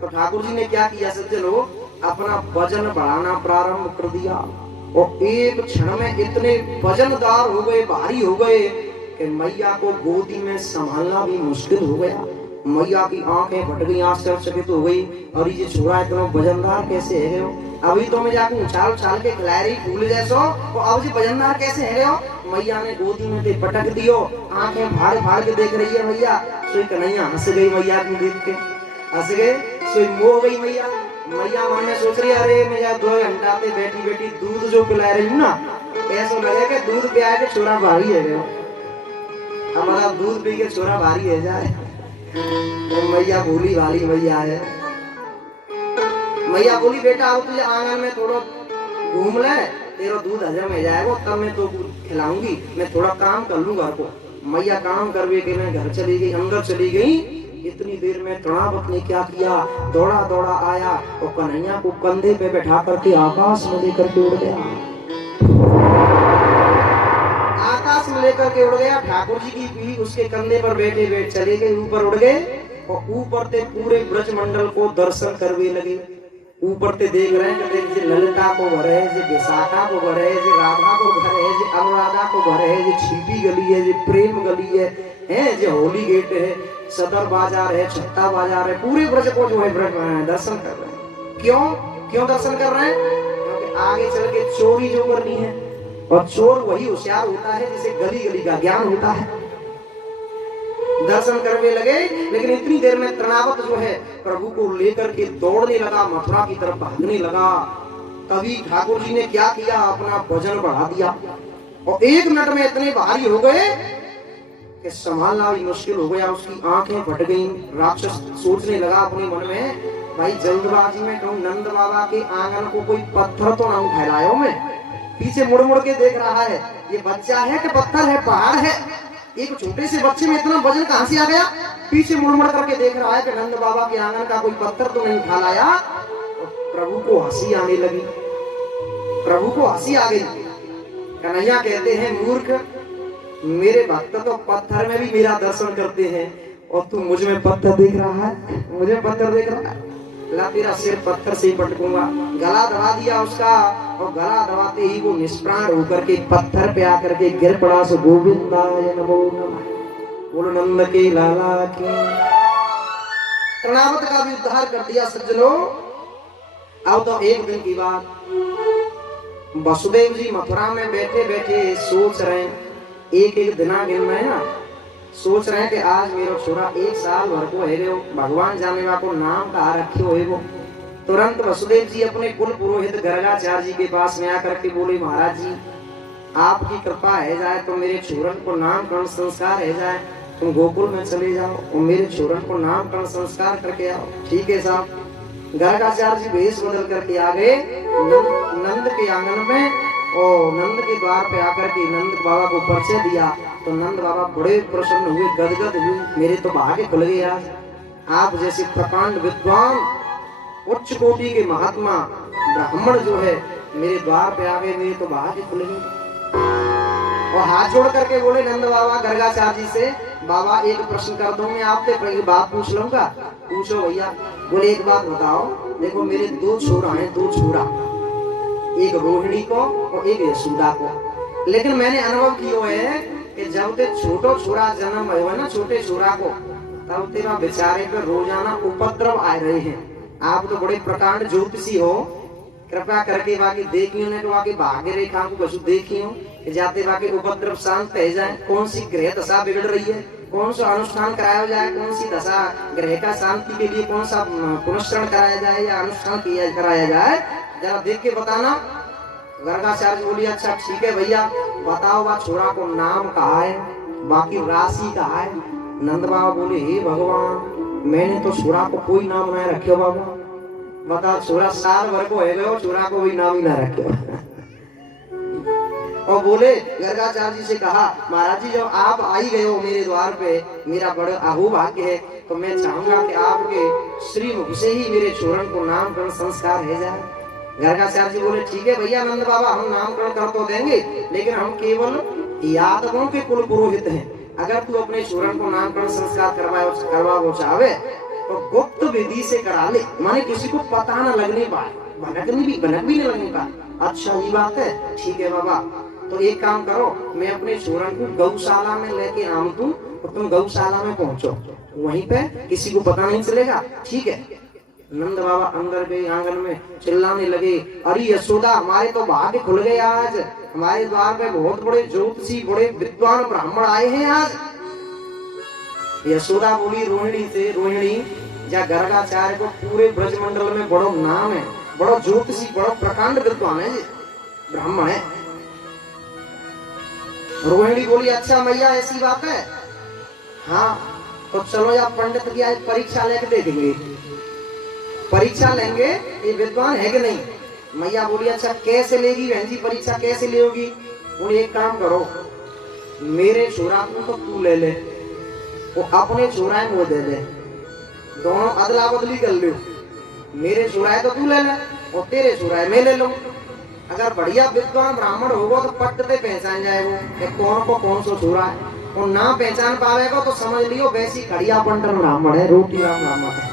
तो ठाकुर जी ने क्या किया सज्जनों, अपना वजन बढ़ाना प्रारंभ कर दिया, और एक क्षण में इतने वजनदार हो गए, भारी हो गए कि मैया को गोदी में संभालना भी मुश्किल हो गया। मैया की आंखें फट गई, आश्चर्यचकित हो गई, और ये छोरा इतना वजनदार कैसे है गयो? अभी तो मैं जाकर उछाल उछाल के खिला रही फूल जैसो, तो अब जी वजनदार कैसे है गयो? मैया ने गोदी में से पटक दियो, आंखें फाड़ फाड़ के देख रही है मैया। सोई कन्हैया हंस गई मैया को देख के, हंस गए, सोई मोह गई मैया। मैया मन में सोच रही, अरे मैं यार 2 घंटा से बैठी बैठी दूध जो पिला रही हूँ ना, ऐसा लगे कि दूध पिया के छोरा भारी है गयो, हमारा दूध पी के छोरा भारी है जाए। मैया भूली भाली मैया है। मैया बोली, बेटा आओ तुझे आंगन में थोड़ा घूम ले, तेरा दूध हजम हो जाएगा, तब मैं तो खिलाऊंगी, मैं थोड़ा काम कर लूं घर को। मैया काम करवे के मैं घर चली गई, अंदर चली गई, इतनी देर में तृणावत ने क्या किया, दौड़ा दौड़ा आया और कन्हैया को कंधे पे बैठा करके आकाश में लेकर के उड़ गया। आकाश में लेकर के उड़ गया। ठाकुर जी की पीढ़ी उसके कंधे पर बैठे बैठ चले गए, ऊपर उड़ गए और ऊपर से पूरे ब्रजमंडल को दर्शन करने लगे। ऊपर से देख रहे हैं कि जे ललिता को घर है, जे विशाखा को घर है, जे राधा को घर है, जे अनुराधा को घर है, जे छिपी गली है, जे प्रेम गली है, जे होली गेट है, सदर बाजार है, छत्ता बाजार है, पूरे ब्रज को जो है दर्शन कर रहे हैं। क्यों क्यों दर्शन कर रहे हैं? क्योंकि आगे चल के चोरी जो करनी है, और चोर वही होशियार होता है जिसे गली गली का ज्ञान होता है। दर्शन करने लगे, लेकिन इतनी देर में तृणावत जो है प्रभु को लेकर के दौड़ने लगा, मथुरा की तरफ भागने लगा। तभी ठाकुर जी ने क्या किया, अपना वजन बढ़ा दिया और 1 मिनट में इतने भारी हो गए कि संभालना भी मुश्किल हो गया। उसकी आंखें फट गईं। राक्षस सोचने लगा अपने मन में, भाई जल्दबाजी में कहूं नंद बाबा के आंगन को कोई पत्थर तो ना फैलायो। मैं पीछे मुड़ मुड़ के देख रहा है, ये बच्चा है कि पत्थर है, पहाड़ है? एक छोटे से बच्चे में इतना वजन कहां से आ गया? पीछे मुड़ मुड़ करके देख रहा है कि नंद बाबा के आंगन का कोई पत्थर तो नहीं उठा लाया। प्रभु को हंसी आने लगी, प्रभु को हंसी आ गई। कन्हैया कहते हैं, मूर्ख, मेरे भक्त तो पत्थर में भी मेरा दर्शन करते हैं और तू मुझ में पत्थर देख रहा है, मुझे पत्थर देख रहा है। ला तेरा सिर पत्थर से ही पटकूंगा। गला दबा दिया उसका, और गला दबाते ही वो निष्प्राण होकर के पत्थर पे आकर के गिर पड़ा। सो गोविंदाय नमो नमः, बोलो नंद के लाला की। तृणावत का भी उद्धार कर दिया सज्जनों। अब तो एक दिन की बात, वसुदेव जी मथुरा में बैठे बैठे सोच रहे हैं, एक एक दिना गिन रहे हैं, सोच रहे हैं कि आज मेरा छोरा 1 साल भर को है, भगवान जाने को नाम कहा रखे हो। तुरंत वसुदेव जी अपने कुल पुरोहित गर्गाचार्य जी के पास में आकर के बोले, महाराज जी आपकी कृपा है जाए तो मेरे छोरन को नामकरण संस्कार है जाए, तुम गोकुल में चले जाओ और मेरे छोरन को नामकरण संस्कार करके आओ। ठीक है साहब। गर्गाचार्य जी वेश बदल करके आ गए नंद के आंगन में, और नंद के द्वार पे आकर के नंद बाबा को परिचय दिया तो नंद बाबा बड़े प्रसन्न हुए, गदगद हुए, मेरे तो भाग्य खुल गए आज। आप जैसे प्रकांड विद्वान, उच्च कोटि के महात्मा ब्राह्मण जो है मेरे द्वार पे आ गए, मेरे तो भाग्य खुल गए। और हाथ जोड़ करके बोले नंद बाबा गर्गाचार्य जी से, बाबा एक प्रश्न कर दूं मैं आपसे, पहले बात पूछ लूंगा। पूछो भैया। बोले एक बात बताओ, देखो मेरे 2 छोरा हैं, 2 छोरा, एक रोहिणी को और एक यशोदा को। लेकिन मैंने अनुभव किया है कि जब ते छोटो छोरा जन्म हुआ ना, छोटे छोरा को, तब तेरा बेचारे पर रोजाना उपद्रव आ रहे हैं। आप तो बड़े प्रकांड ज्योतिषी हो, कृपया करके बाकी देखियो ने तो बाकी भाग्य रेखा को कसु देखियो कि जाते बाकी उपद्रव शांत रह जाए। कौन सी ग्रह दशा बिगड़ रही है, कौन सा अनुष्ठान कराया जाए, कौन सी दशा ग्रह का शांति के लिए कौन सा पुनश्चरण कराया जाए या अनुष्ठान कराया जाए, जरा देख के बताना। गर्गाचार्य बोली, अच्छा ठीक है भैया, बताओ बा छोरा को नाम कहा है, बाकी राशि कहा है। नंद बाबा बोले, हे भगवान, मैंने तो छोरा को कोई नाम नहीं रखे बाबा, बता छोरा साल भर को है गयो, छोरा को भी नाम ही ना रखे। और बोले गर्गाचार्य जी से कहा, महाराज जी जब आप आई गए हो मेरे द्वार पे, मेरा बड़ा अहोभाग्य है, तो मैं चाहूंगा कि आपके श्रीमुख से ही मेरे छोरन को नामकरण संस्कार है जाए। गर्गाचार्य जी बोले, ठीक है भैया नंद बाबा, हम नामकरण कर तो देंगे, लेकिन हम केवल यादवों के कुल पुरोहित हैं। अगर तू अपने छोरन को नामकरण संस्कार करवाओ चाहे तो गुप्त विधि से करा ले, माने किसी को पता न लगने पाए, भनक भी न लगने पाए। अच्छा ये बात है, ठीक है बाबा, तो एक काम करो, मैं अपने छोरन को गौशाला में लेके आऊं, तो तुम गौशाला में पहुंचो, वहीं पे किसी को पता नहीं चलेगा। ठीक है। नंद बाबा अंदर गए, आंगन में चिल्लाने लगे, अरे यशोदा, हमारे तो भाग्य खुल गए आज, हमारे द्वार पे बहुत बड़े ज्योतिषी, बड़े विद्वान ब्राह्मण आए हैं आज। यशोदा बोली रोहिणी से, रोहिणी जा गर्गाचार्य को पूरे ब्रजमंडल में बड़ो नाम है, बड़ो ज्योतिषी, बड़ो प्रकांड विद्वान है, ब्राह्मण है। रोहिणी बोली, अच्छा मैया ऐसी बात है, हाँ तो चलो या पंडित की आज परीक्षा लेके देखेंगे, परीक्षा लेंगे ये विद्वान है कि नहीं। मैया बोली, अच्छा कैसे लेगी बहन जी परीक्षा, कैसे लेगी। बोले एक काम करो, मेरे छोरा को तो तू ले ले, वो अपने छोरा को दे दे, दोनों अदला बदली कर लो, मेरे सुराय तो तू ले ले और तेरे सुराय मैं ले लूं। अगर बढ़िया विद्वान ब्राह्मण होगा तो पट्टे पहचान जाएगा कि कौन को कौन सो सुरा है, और ना पहचान पावेगा तो समझ लियो वैसी खड़िया पंटर ब्राह्मण है, रोटी राम ब्राह्मण है।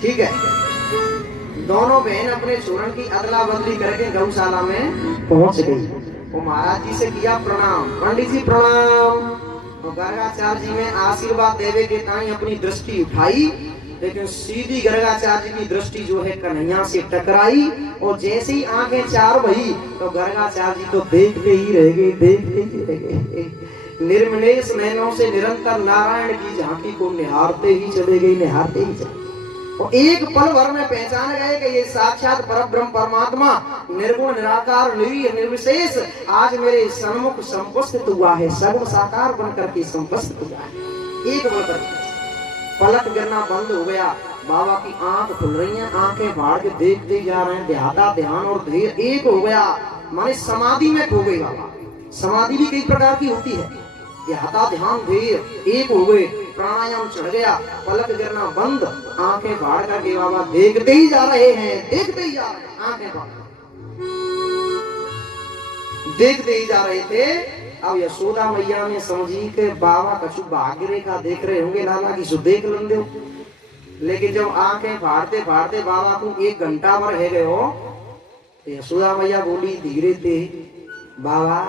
ठीक है, दोनों बहन अपने चूरण की अदला बदली करके गौशाला में पहुंच गई। वो महाराज जी से किया प्रणाम, पंडित जी प्रणाम। और गर्गाचार्य जी में आशीर्वाद देवे के ताई अपनी दृष्टि उठाई, लेकिन सीधी गर्गाचार्य जी की दृष्टि जो है कन्हैया से टकराई, और जैसे ही आंखें चार भई तो गर्गाचार्य जी तो देखते ही रह गए, देखते ही रह गए। निर्मलेश नैनों से निरंतर नारायण की झांकी को निहारते ही चले गए, निहारते ही चले। और एक पल भर में पहचान गए कि ये साक्षात परब्रह्म परमात्मा निर्गुण निराकार निर्विशेष आज मेरे सन्मुख संपस्थित हुआ है, सर्व साकार बनकर के संपस्थित हुआ है। एक पल पलट गिरना बंद हो गया, बाबा की आंख खुल रही है, आंखें फाड़ के देखते जा रहे हैं, ध्याता ध्यान और धैर्य एक हो गया, माने समाधि में खो गई बाबा। समाधि भी कई प्रकार की होती है, ध्याता ध्यान धैर्य एक हो गए, प्राणायाम चढ़ गया, पलक गिरना बंद, आंखें फाड़ करके बाबा देखते ही जा रहे हैं, देखते ही जा रहे हैं, आंखें फाड़ देखते ही जा रहे थे। अब यशोदा मैया ने समझी कि बाबा कछु भाग्य रेखा देख रहे होंगे, लाला की सो देख लेंगे। लेकिन जब आंखें फाड़ते फाड़ते बाबा को 1 घंटा भर है गए हो, तो यशोदा मैया बोली धीरे थे, बाबा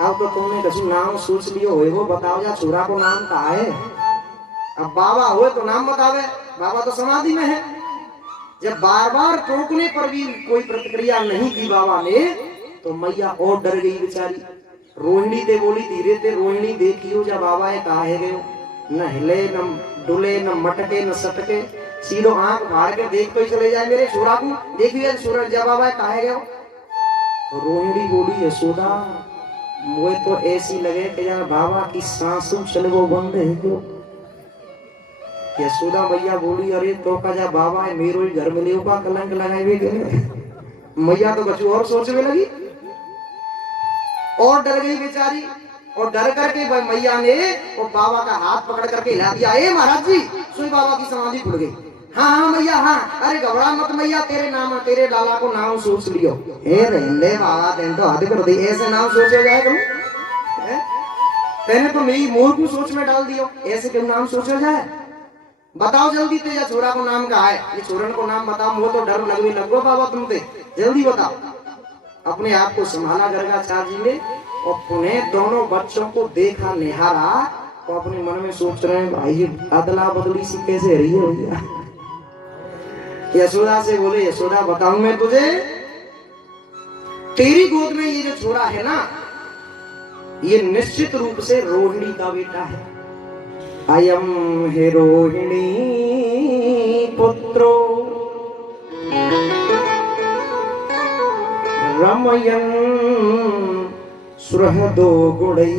अब तो तुमने कछु नाम सोच लियो होए, वो बताओ जा छोरा को नाम कहा है। अब बाबा हुए तो नाम बतावे, बाबा तो समाधि में है। जब बार बार टोकने पर भी कोई प्रतिक्रिया नहीं की बाबा ने, तो मैया और डर गई बेचारी। रोहिणी ते बोली धीरे ते, रोहिणी देखियो जब बाबा है कहा है गयो, न हिले न डुले न मटके न सटके, सीधो आंख फाड़ के देख तो चले जाए मेरे छोरा को, देखिए सूरज जब बाबा है कहा है गयो। रोहिणी बोली यशोदा मुझे तो ऐसी लगे कि यार बाबा की सांसों चले वो बंद है क्यों। यशोदा मैया बोली अरे तो का जा बाबा है मेरो ही घर में ले का कलंक लगाए हुए। मैया तो कछु और सोचने लगी और डर गई बेचारी, और डर करके मैया ने वो बाबा का हाथ पकड़ करके हिला दिया, ए महाराज जी सुई बाबा की समाधि खुल गई। हाँ हाँ मैया हाँ, अरे घबरा मत मैया, तेरे नाम तेरे लाला को नाम सोच लियो। हे रहने बाबा तेन तो हद कर दी, ऐसे नाम सोचे जाए तुम, तेने तो मेरी मोर को सोच में डाल दियो, ऐसे क्यों नाम सोचा जाए। बताओ जल्दी तेजा छोरा को नाम कहा है, ये छोरन को नाम बताओ, मुझे तो डर लगने लगो बाबा तुमसे, जल्दी बताओ। अपने आप को संभाला गर्गाचार्य जी ने, और पुनः दोनों बच्चों को देखा निहारा, तो अपने मन में सोच रहे हैं भाई ये अदला बदली सी कैसे रही है भैया। यशोदा से बोले यशोदा बताऊं मैं तुझे, तेरी गोद में ये जो छोरा है ना, ये निश्चित रूप से रोहिणी का बेटा है। अयम हे रोहिणी पुत्रो रमयन सुहृदो गुणै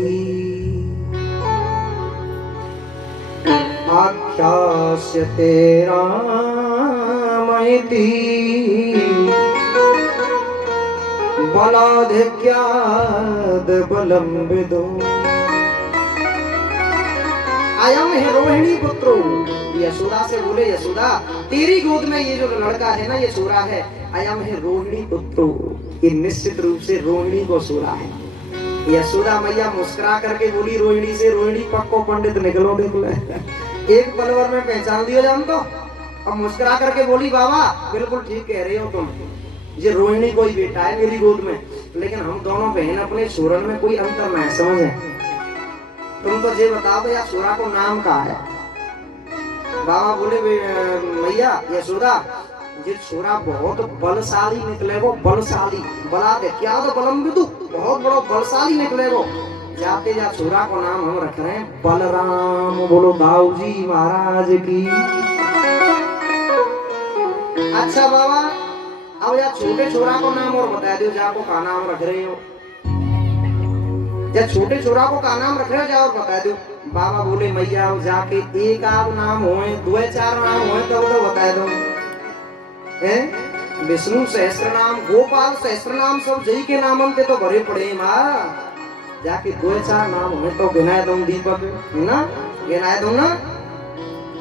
आख्यास्यते रामयति बलाधिक्याद बलम विदो। अयम है रोहिणी पुत्रो, यशोदा से बोले यशोदा तेरी गोद में ये जो लड़का है ना, ये छोरा है, अयम है रोहिणी पुत्रो, ये निश्चित रूप से रोहिणी को छोरा है। यशोदा मैया मुस्कुरा करके बोली रोहिणी से, रोहिणी पक्को पंडित निकलो निकलो, एक पलवर में पहचान दिया जान तो। अब मुस्कुरा करके बोली बाबा बिल्कुल ठीक कह रहे हो तुम, ये रोहिणी कोई बेटा है मेरी गोद में, लेकिन हम दोनों बहन अपने छोरन में कोई अंतर नहीं समझे। तुम तो ये बताओ यार छोरा को नाम कहा है। बाबा बोले मैया यशोदा ये छोरा बहुत बलशाली निकले, वो बलशाली बला दे क्या तो बलम भी तू बहुत बड़ा बलशाली निकले वो। जाते जा छोरा को नाम हम रख रहे हैं बलराम। बोलो दाऊजी महाराज की। अच्छा बाबा अब यार छोटे छोरा को नाम और बता दो, जाको का नाम रख रहे हो, या छोटे छोरा को का नाम रख रहे हो जाओ बता दो। बाबा बोले मैया जाके एक आध नाम होए, 2-4 नाम होए तो बता दो। विष्णु सहस्त्र नाम, गोपाल सहस्त्र नाम, सब जई के नामन पे तो भरे पड़े माँ। जाके 2-4 नाम होए तो गिनाए दो, दीपक है ना गिनाए दो ना।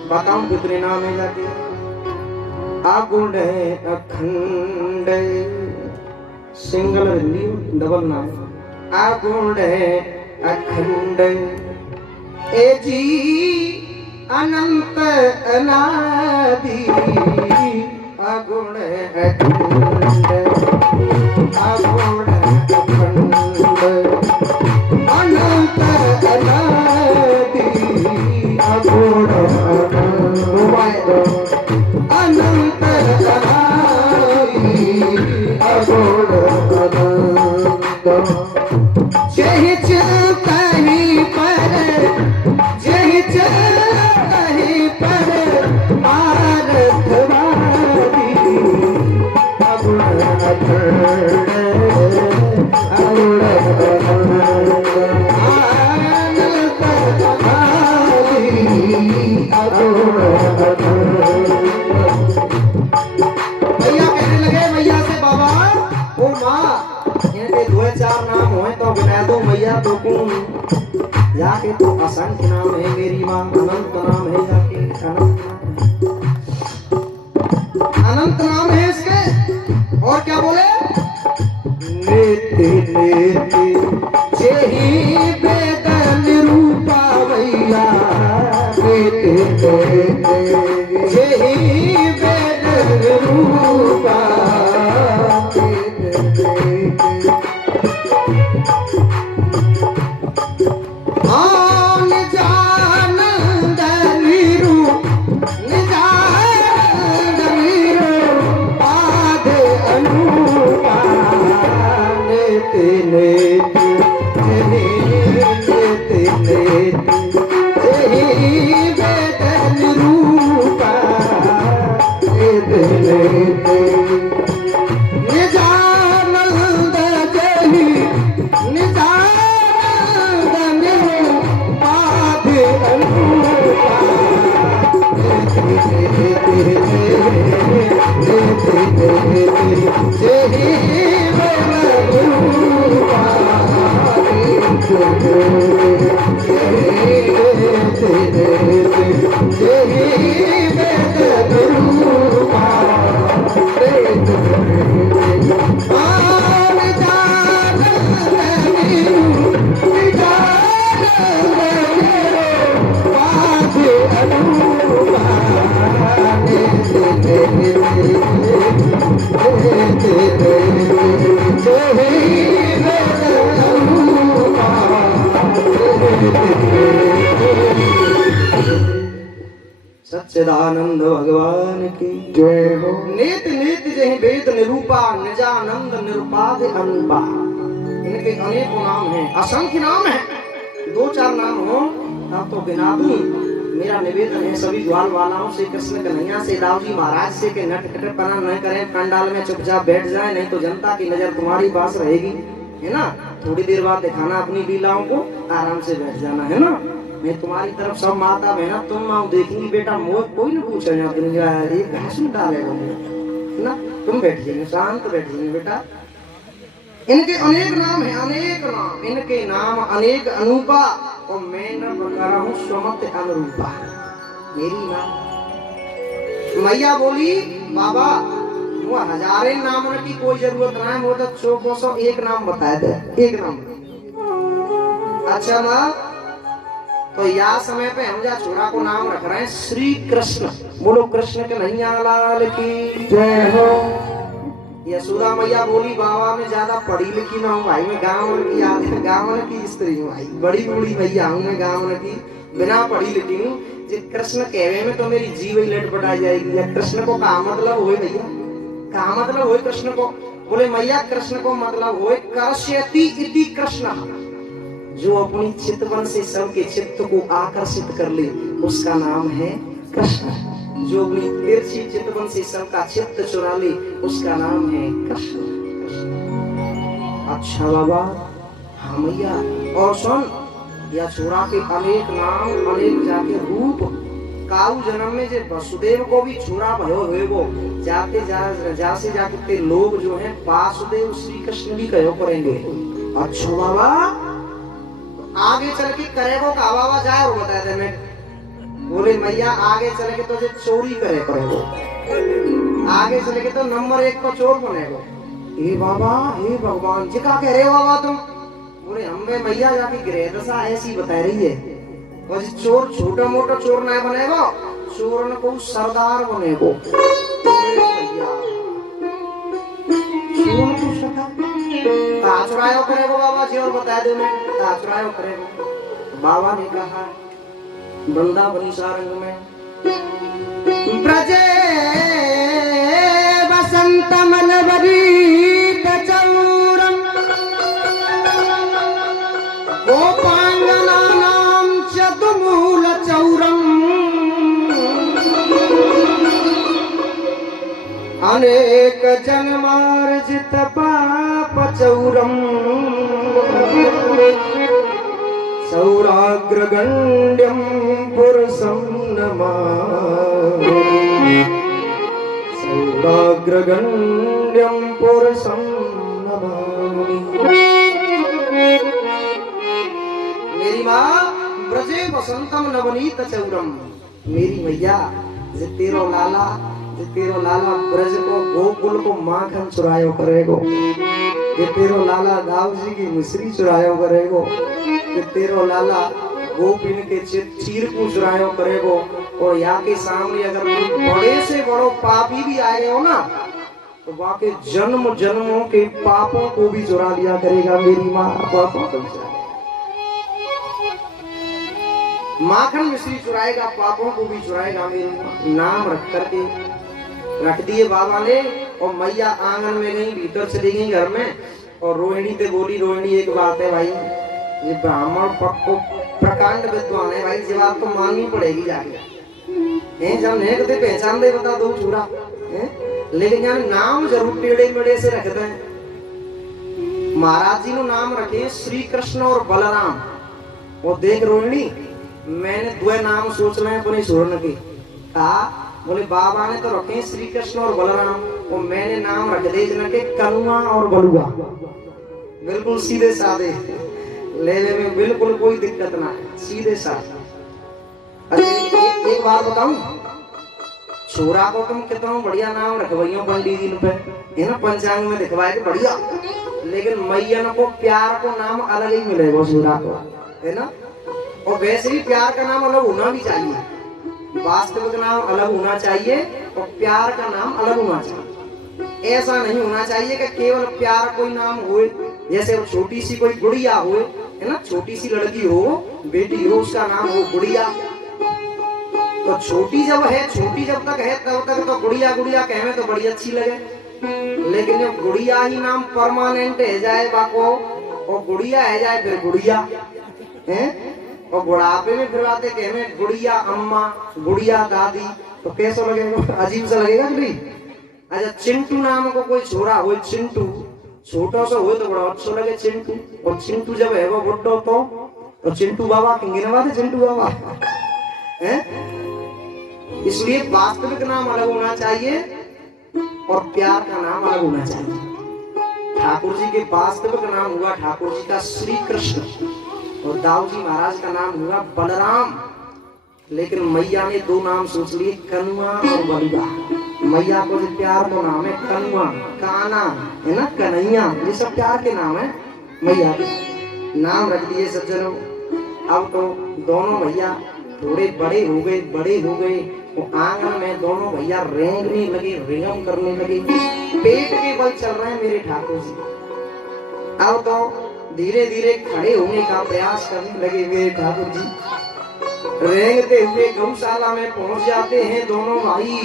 बताऊं कितने नाम है जाके। आगुण अखंड सिंगल हिंदी डबल नाम। आगुण अखंड ए जी अनंत अनादि। आगुण अखंड आगुण अखंड अनंत अनादि। आगुण अखंड अनंत अनादि। आगुण अनंत जय कहीं पर जय कहीं पर पार्थवादी। अगुण अखंड अगुण अनंत अनादि। अगुण अखंड। भैया कहने लगे मैया से बाबा ओ माँ इनके दो चार नाम हो तो बता दो मैया तो कौन जाके तो असंख्य नाम है मेरी माँ। अनंत नाम है जाके अनंत नाम है इसके। और क्या बोले नेति नेति जेहि वेद निरूपा भैया। नेति नेति जेहि वेद निरूपा। सच्चिदानंद भगवान की जय हो। नित नित जहि वेद निरूपा निजानंद निरुपाध अनुपा। इनके अनेकों नाम हैं असंख्य नाम हैं। दो चार नाम हो तब तो गिना दूं। मेरा निवेदन है सभी ग्वाल वालाओं से कृष्ण कन्हैया से दाऊजी महाराज से के नटखटपना न करें पंडाल में चुपचाप बैठ जाए नहीं तो जनता की नजर तुम्हारी पास रहेगी है ना। थोड़ी देर बाद दिखाना अपनी लीलाओं को आराम से बैठ जाना है ना। मैं तुम्हारी तरफ सब माता बहना तुम माँ देखेंगी बेटा मोह कोई न पूछेगा दुनिया घास में डालेगा ना। तुम बैठ जाएंगे शांत बैठ जाएंगे बेटा। इनके अनेक नाम है अनेक नाम। इनके नाम अनेक अनूपा और मैं न बता हूँ स्वमत अनुरूपा। मेरी नाम मैया बोली बाबा वो हजारे नाम की कोई जरूरत ना है। वो तो 100 एक नाम बताए दे एक नाम। अच्छा माँ तो या समय पे हम जा छोरा को नाम रख रहे हैं श्री कृष्ण। बोलो कृष्ण कन्हैया लाल की जय हो। यशोदा मैया बोली बाबा में ज्यादा पढ़ी लिखी ना हूँ भाई मैं गाँव की स्त्री हूँ भाई। बड़ी बूढ़ी मैया हूँ मैं गाँव की बिना पढ़ी लिखी हूँ। कृष्ण कहवे में तो मेरी जीव ही लटपटा जाएगी। या कृष्ण को का मतलब हो भैया का मतलब हो कृष्ण को। बोले मैया कृष्ण को मतलब हो कर्ष्यति इति कृष्ण। जो अपनी चितवन से सबके चित्त को आकर्षित कर ले उसका नाम है कृष्ण। जो अपनी तिरछी चितवन से सबका चित्त चुरा ले उसका नाम है कृष्ण। अच्छा बाबा हाँ मैया। और सुन या छोरा के अनेक नाम अनेक जाके रूप। काऊ जन्म में जो वसुदेव को भी छोरा भयो हुए वो जाते जासे जाके लोग जो है वासुदेव श्री कृष्ण भी कहो करेंगे। अच्छा बाबा आगे चल के करेगो का बाबा जाए और बता दे मैं बोले मैया आगे चले के तो जो चोरी करे पड़ेगो, आगे चले के तो नंबर 1 को चोर बनेगो। हे बाबा, हे भगवान जी का कह रहे हो बाबा तुम? बोले हमें मैया जाके ग्रह दशा ऐसी बता रही है, और चोर छोटा मोटा चोर नहीं बनेगो, चोर न को सरदार बनेगो। चुरायो करेगो बाबा जी, और बता दो मैं चुरायो करेगो। बाबा ने कहा वृंदावनी सारंग में ब्रजे वसंतम नवनीत चौरम गोपांगनानां चतुमूल चौरम अनेक जन्मार्जित पाप चौरम सौराग्रगण्यं पुरुषं नमामि, सौराग्रगण्यं पुरुषं नमामि। मेरी माँ ब्रजे वसंतम नवनीत चौरम, मेरी मैया जे तेरो लाला ब्रज को गोकुल को माखन चुरायो करेगो, ये तेरो लाला दाऊ जी की मिश्री चुरायो करेगो, ये तेरो लाला गोपिन के चीर को चुरायो करेगो। और यहाँ के सामने अगर कोई बड़े से बड़ो पापी भी आए हो ना, तो वहाँ के जन्म जन्मों के पापों को भी चुरा लिया करेगा मेरी माँ। पापों को माखन मिश्री चुराएगा, पापों को भी चुराएगा मेरी माँ। नाम रख करके रख दिए बाबा ने। और मैया आंगन में गई, भीतर चली गई घर में, और रोहिणी ते बोली, रोहिणी एक बात है भाई, ये ब्राह्मण पक्को प्रकांड विद्वान है भाई, ये बात तो माननी पड़ेगी जाके। जब नेक ते पहचान दे बता दो चूरा, लेकिन यार नाम जरूर टेढ़े मेढ़े से रख दें। महाराज जी ने नाम रखे श्री कृष्ण और बलराम। वो देख रोहिणी, मैंने 2 नाम सोच रहे अपने सुरन के। कहा बोले बाबा ने तो रखे श्री कृष्ण और बलराम, और मैंने नाम रख दे के कनुआ और बलुआ। बिल्कुल सीधे साधे, लेने में बिल्कुल कोई दिक्कत ना, सीधे साधे। अरे एक बात बताऊं, छोरा को तुम कितना बढ़िया नाम रखवाइयो पंडित जी पे, है ना, पंचांग में दिखवाए बढ़िया, लेकिन मैयन को प्यार को नाम अलग ही मिलेगा छोरा को, है ना। और वैसे ही प्यार का नाम अलग होना भी चाहिए, वास्तविक नाम अलग होना चाहिए और प्यार का नाम अलग होना चाहिए। ऐसा नहीं होना चाहिए कि केवल प्यार कोई नाम हो, जैसे छोटी सी कोई गुड़िया हो, है ना, छोटी सी लड़की हो, बेटी हो, उसका नाम हो गुड़िया। तो छोटी जब तक है तब तक तो गुड़िया गुड़िया कहने तो बड़ी अच्छी लगे, लेकिन जब गुड़िया ही नाम परमानेंट है जाए बाको, और गुड़िया है जाए फिर गुड़िया है, और बुढ़ापे में फिर आते कहने गुड़िया अम्मा, गुड़िया दादी, तो कैसा लगेगा, अजीब सा लगेगा कि नहीं। अच्छा चिंटू नाम को कोई छोरा हो, चिंटू छोटा सा हो तो बड़ा अच्छा लगे चिंटू, और चिंटू जब है वो बुड्ढो तो चिंटू बाबा के गिनवा थे, चिंटू बाबा है। इसलिए वास्तविक नाम अलग होना चाहिए और प्यार का नाम अलग होना चाहिए। ठाकुर जी के वास्तविक नाम हुआ ठाकुर जी का श्री कृष्ण, और दाऊ जी महाराज का नाम हुआ बलराम। लेकिन मैया ने 2 नाम सोच लिए, कनुआ और बलुआ। मैया को जो प्यार को नाम है कनुआ, काना, है ना, कन्हैया, ये सब प्यार के नाम है। मैया के नाम रख दिए सज्जनों। अब तो दोनों भैया थोड़े बड़े हो गए, वो आंगन में दोनों भैया रेंगने लगे, रिंगम करने लगे, पेट के बल चल रहे हैं मेरे ठाकुर जी। अब तो धीरे धीरे खड़े होने का प्रयास करने लगे मेरे ठाकुर जी। रेंगते हुए गौशाला में पहुंच जाते हैं दोनों भाई,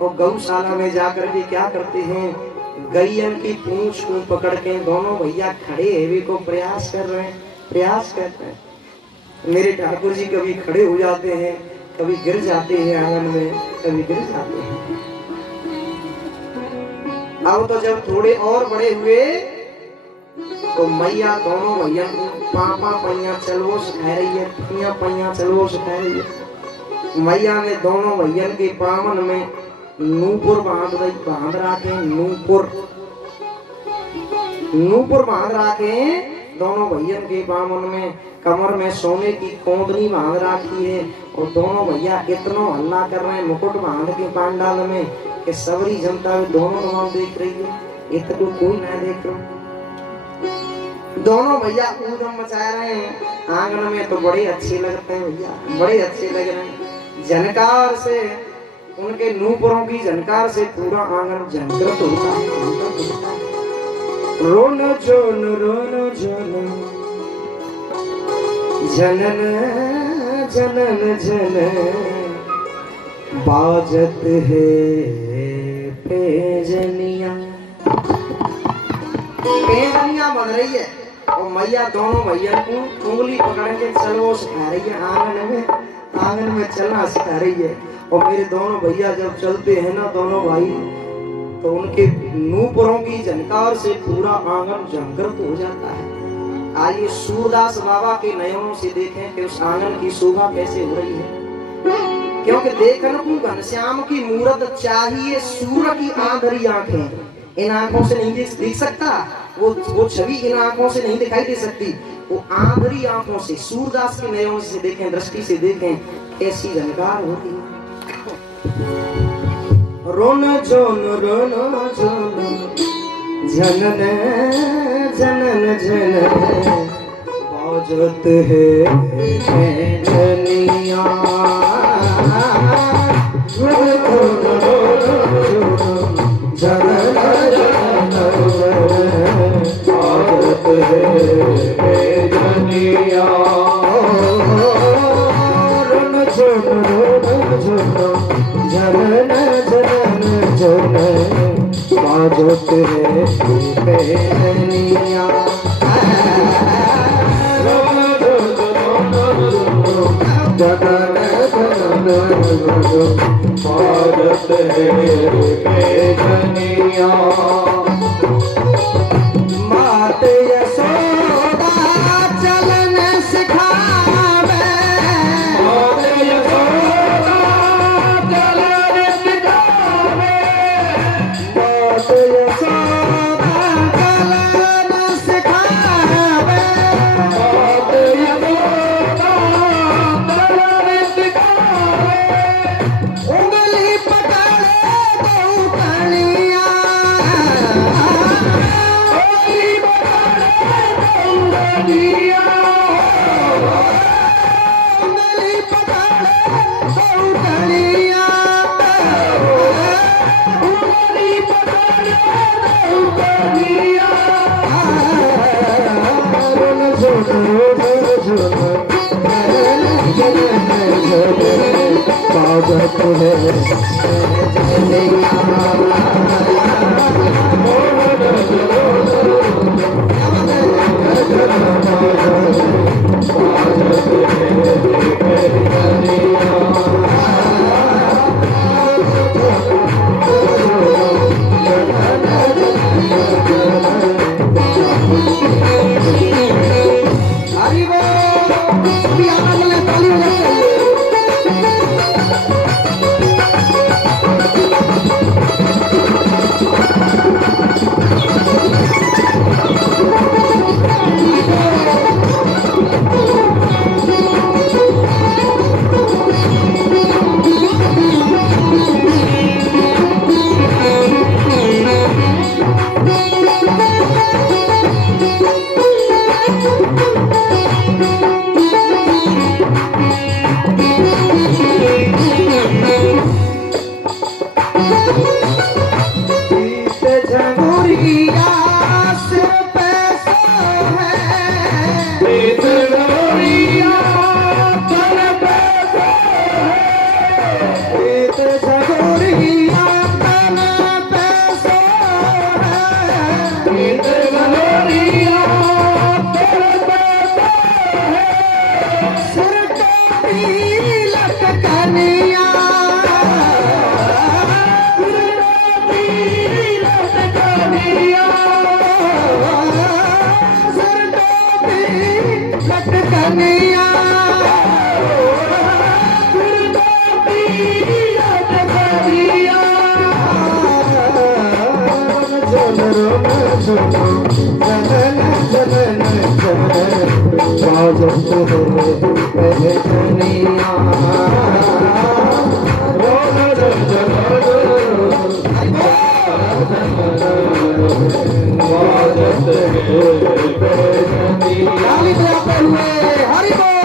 और गौशाला में जाकर के क्या करते हैं, गैयन की पूंछ को पकड़ के दोनों भैया खड़े हुए को प्रयास कर रहे हैं। मेरे ठाकुर जी कभी खड़े हो जाते हैं, कभी गिर जाते हैं आंगन में, कभी गिर जाते हैं। अब तो जब थोड़े और बड़े हुए तो मैया दोनों भैया को पापा पैया चलो सिखा रही है, पैया चलो सिखा रही है। मैया ने दोनों भैया के पावन में नूपुर बांध रखे, नूपुर बांध रखे दोनों भैया के पावन में। कमर में सोने की कोंदनी बांध रखी है, और दोनों भैया इतना हल्ला कर रहे हैं मुकुट बांध के पांडाल में कि सबरी जनता भी दोनों गांव देख रही है, इतना कोई ना देख रहा। दोनों भैया ऊधम मचा रहे हैं आंगन में, तो बड़े अच्छे लगते हैं भैया, बड़े अच्छे लग रहे हैं। झनकार से उनके नूपुरों की झनकार से पूरा आंगन झंकृत होता है। रोन जोन जनन जनन जनन बाजत है पेजनिया। पेजनिया बन रही है और मैया दोनों भैया को उंगली पकड़ के चलो सिखा रही है, आंगन में चलना सिखा रही है। और मेरे दोनों भैया जब चलते हैं ना दोनों भाई, तो उनके नूपुरों की झनकार से पूरा आंगन झंकृत हो जाता है। आइए सूरदास बाबा के नयनों से देखें कि उस आंगन की शोभा कैसे हो रही है। क्योंकि देखन को घनश्याम की मूरत चाहिए, सूर्य की आंधरी आंखें इन आंखों से नहीं देख सकता, वो छवि इन आंखों से नहीं दिखाई दे सकती। वो आंधरी आंखों से सूरदास के नयनों से देखें, दृष्टि से देखें, ऐसी झनकार होती है। रोन जोन जनन जनन जनन बाजत है पेजनिया। जनन जनन बाजत है पेजनिया। रोन जोन जनन जनन जनन बाजत है पेजनिया। जनन जनन बाजत है पेजनिया। मात यशोदा चलन सिखावे, मात यशोदा चलन सिखावे, मात यशोदा चलन सिखावे, मात यशोदा चलन सिखावे। उंगली पकड़े दो कलिया, उंगली पकड़े दो कलिया, उंगली पकड़े दो कलिया, उंगली पकड़े दो कलिया। रोन जोन बाजत है जनन जनन जनन बाजत है पेजनिया। दुनिया ताली बजाते हुए हरि बोल।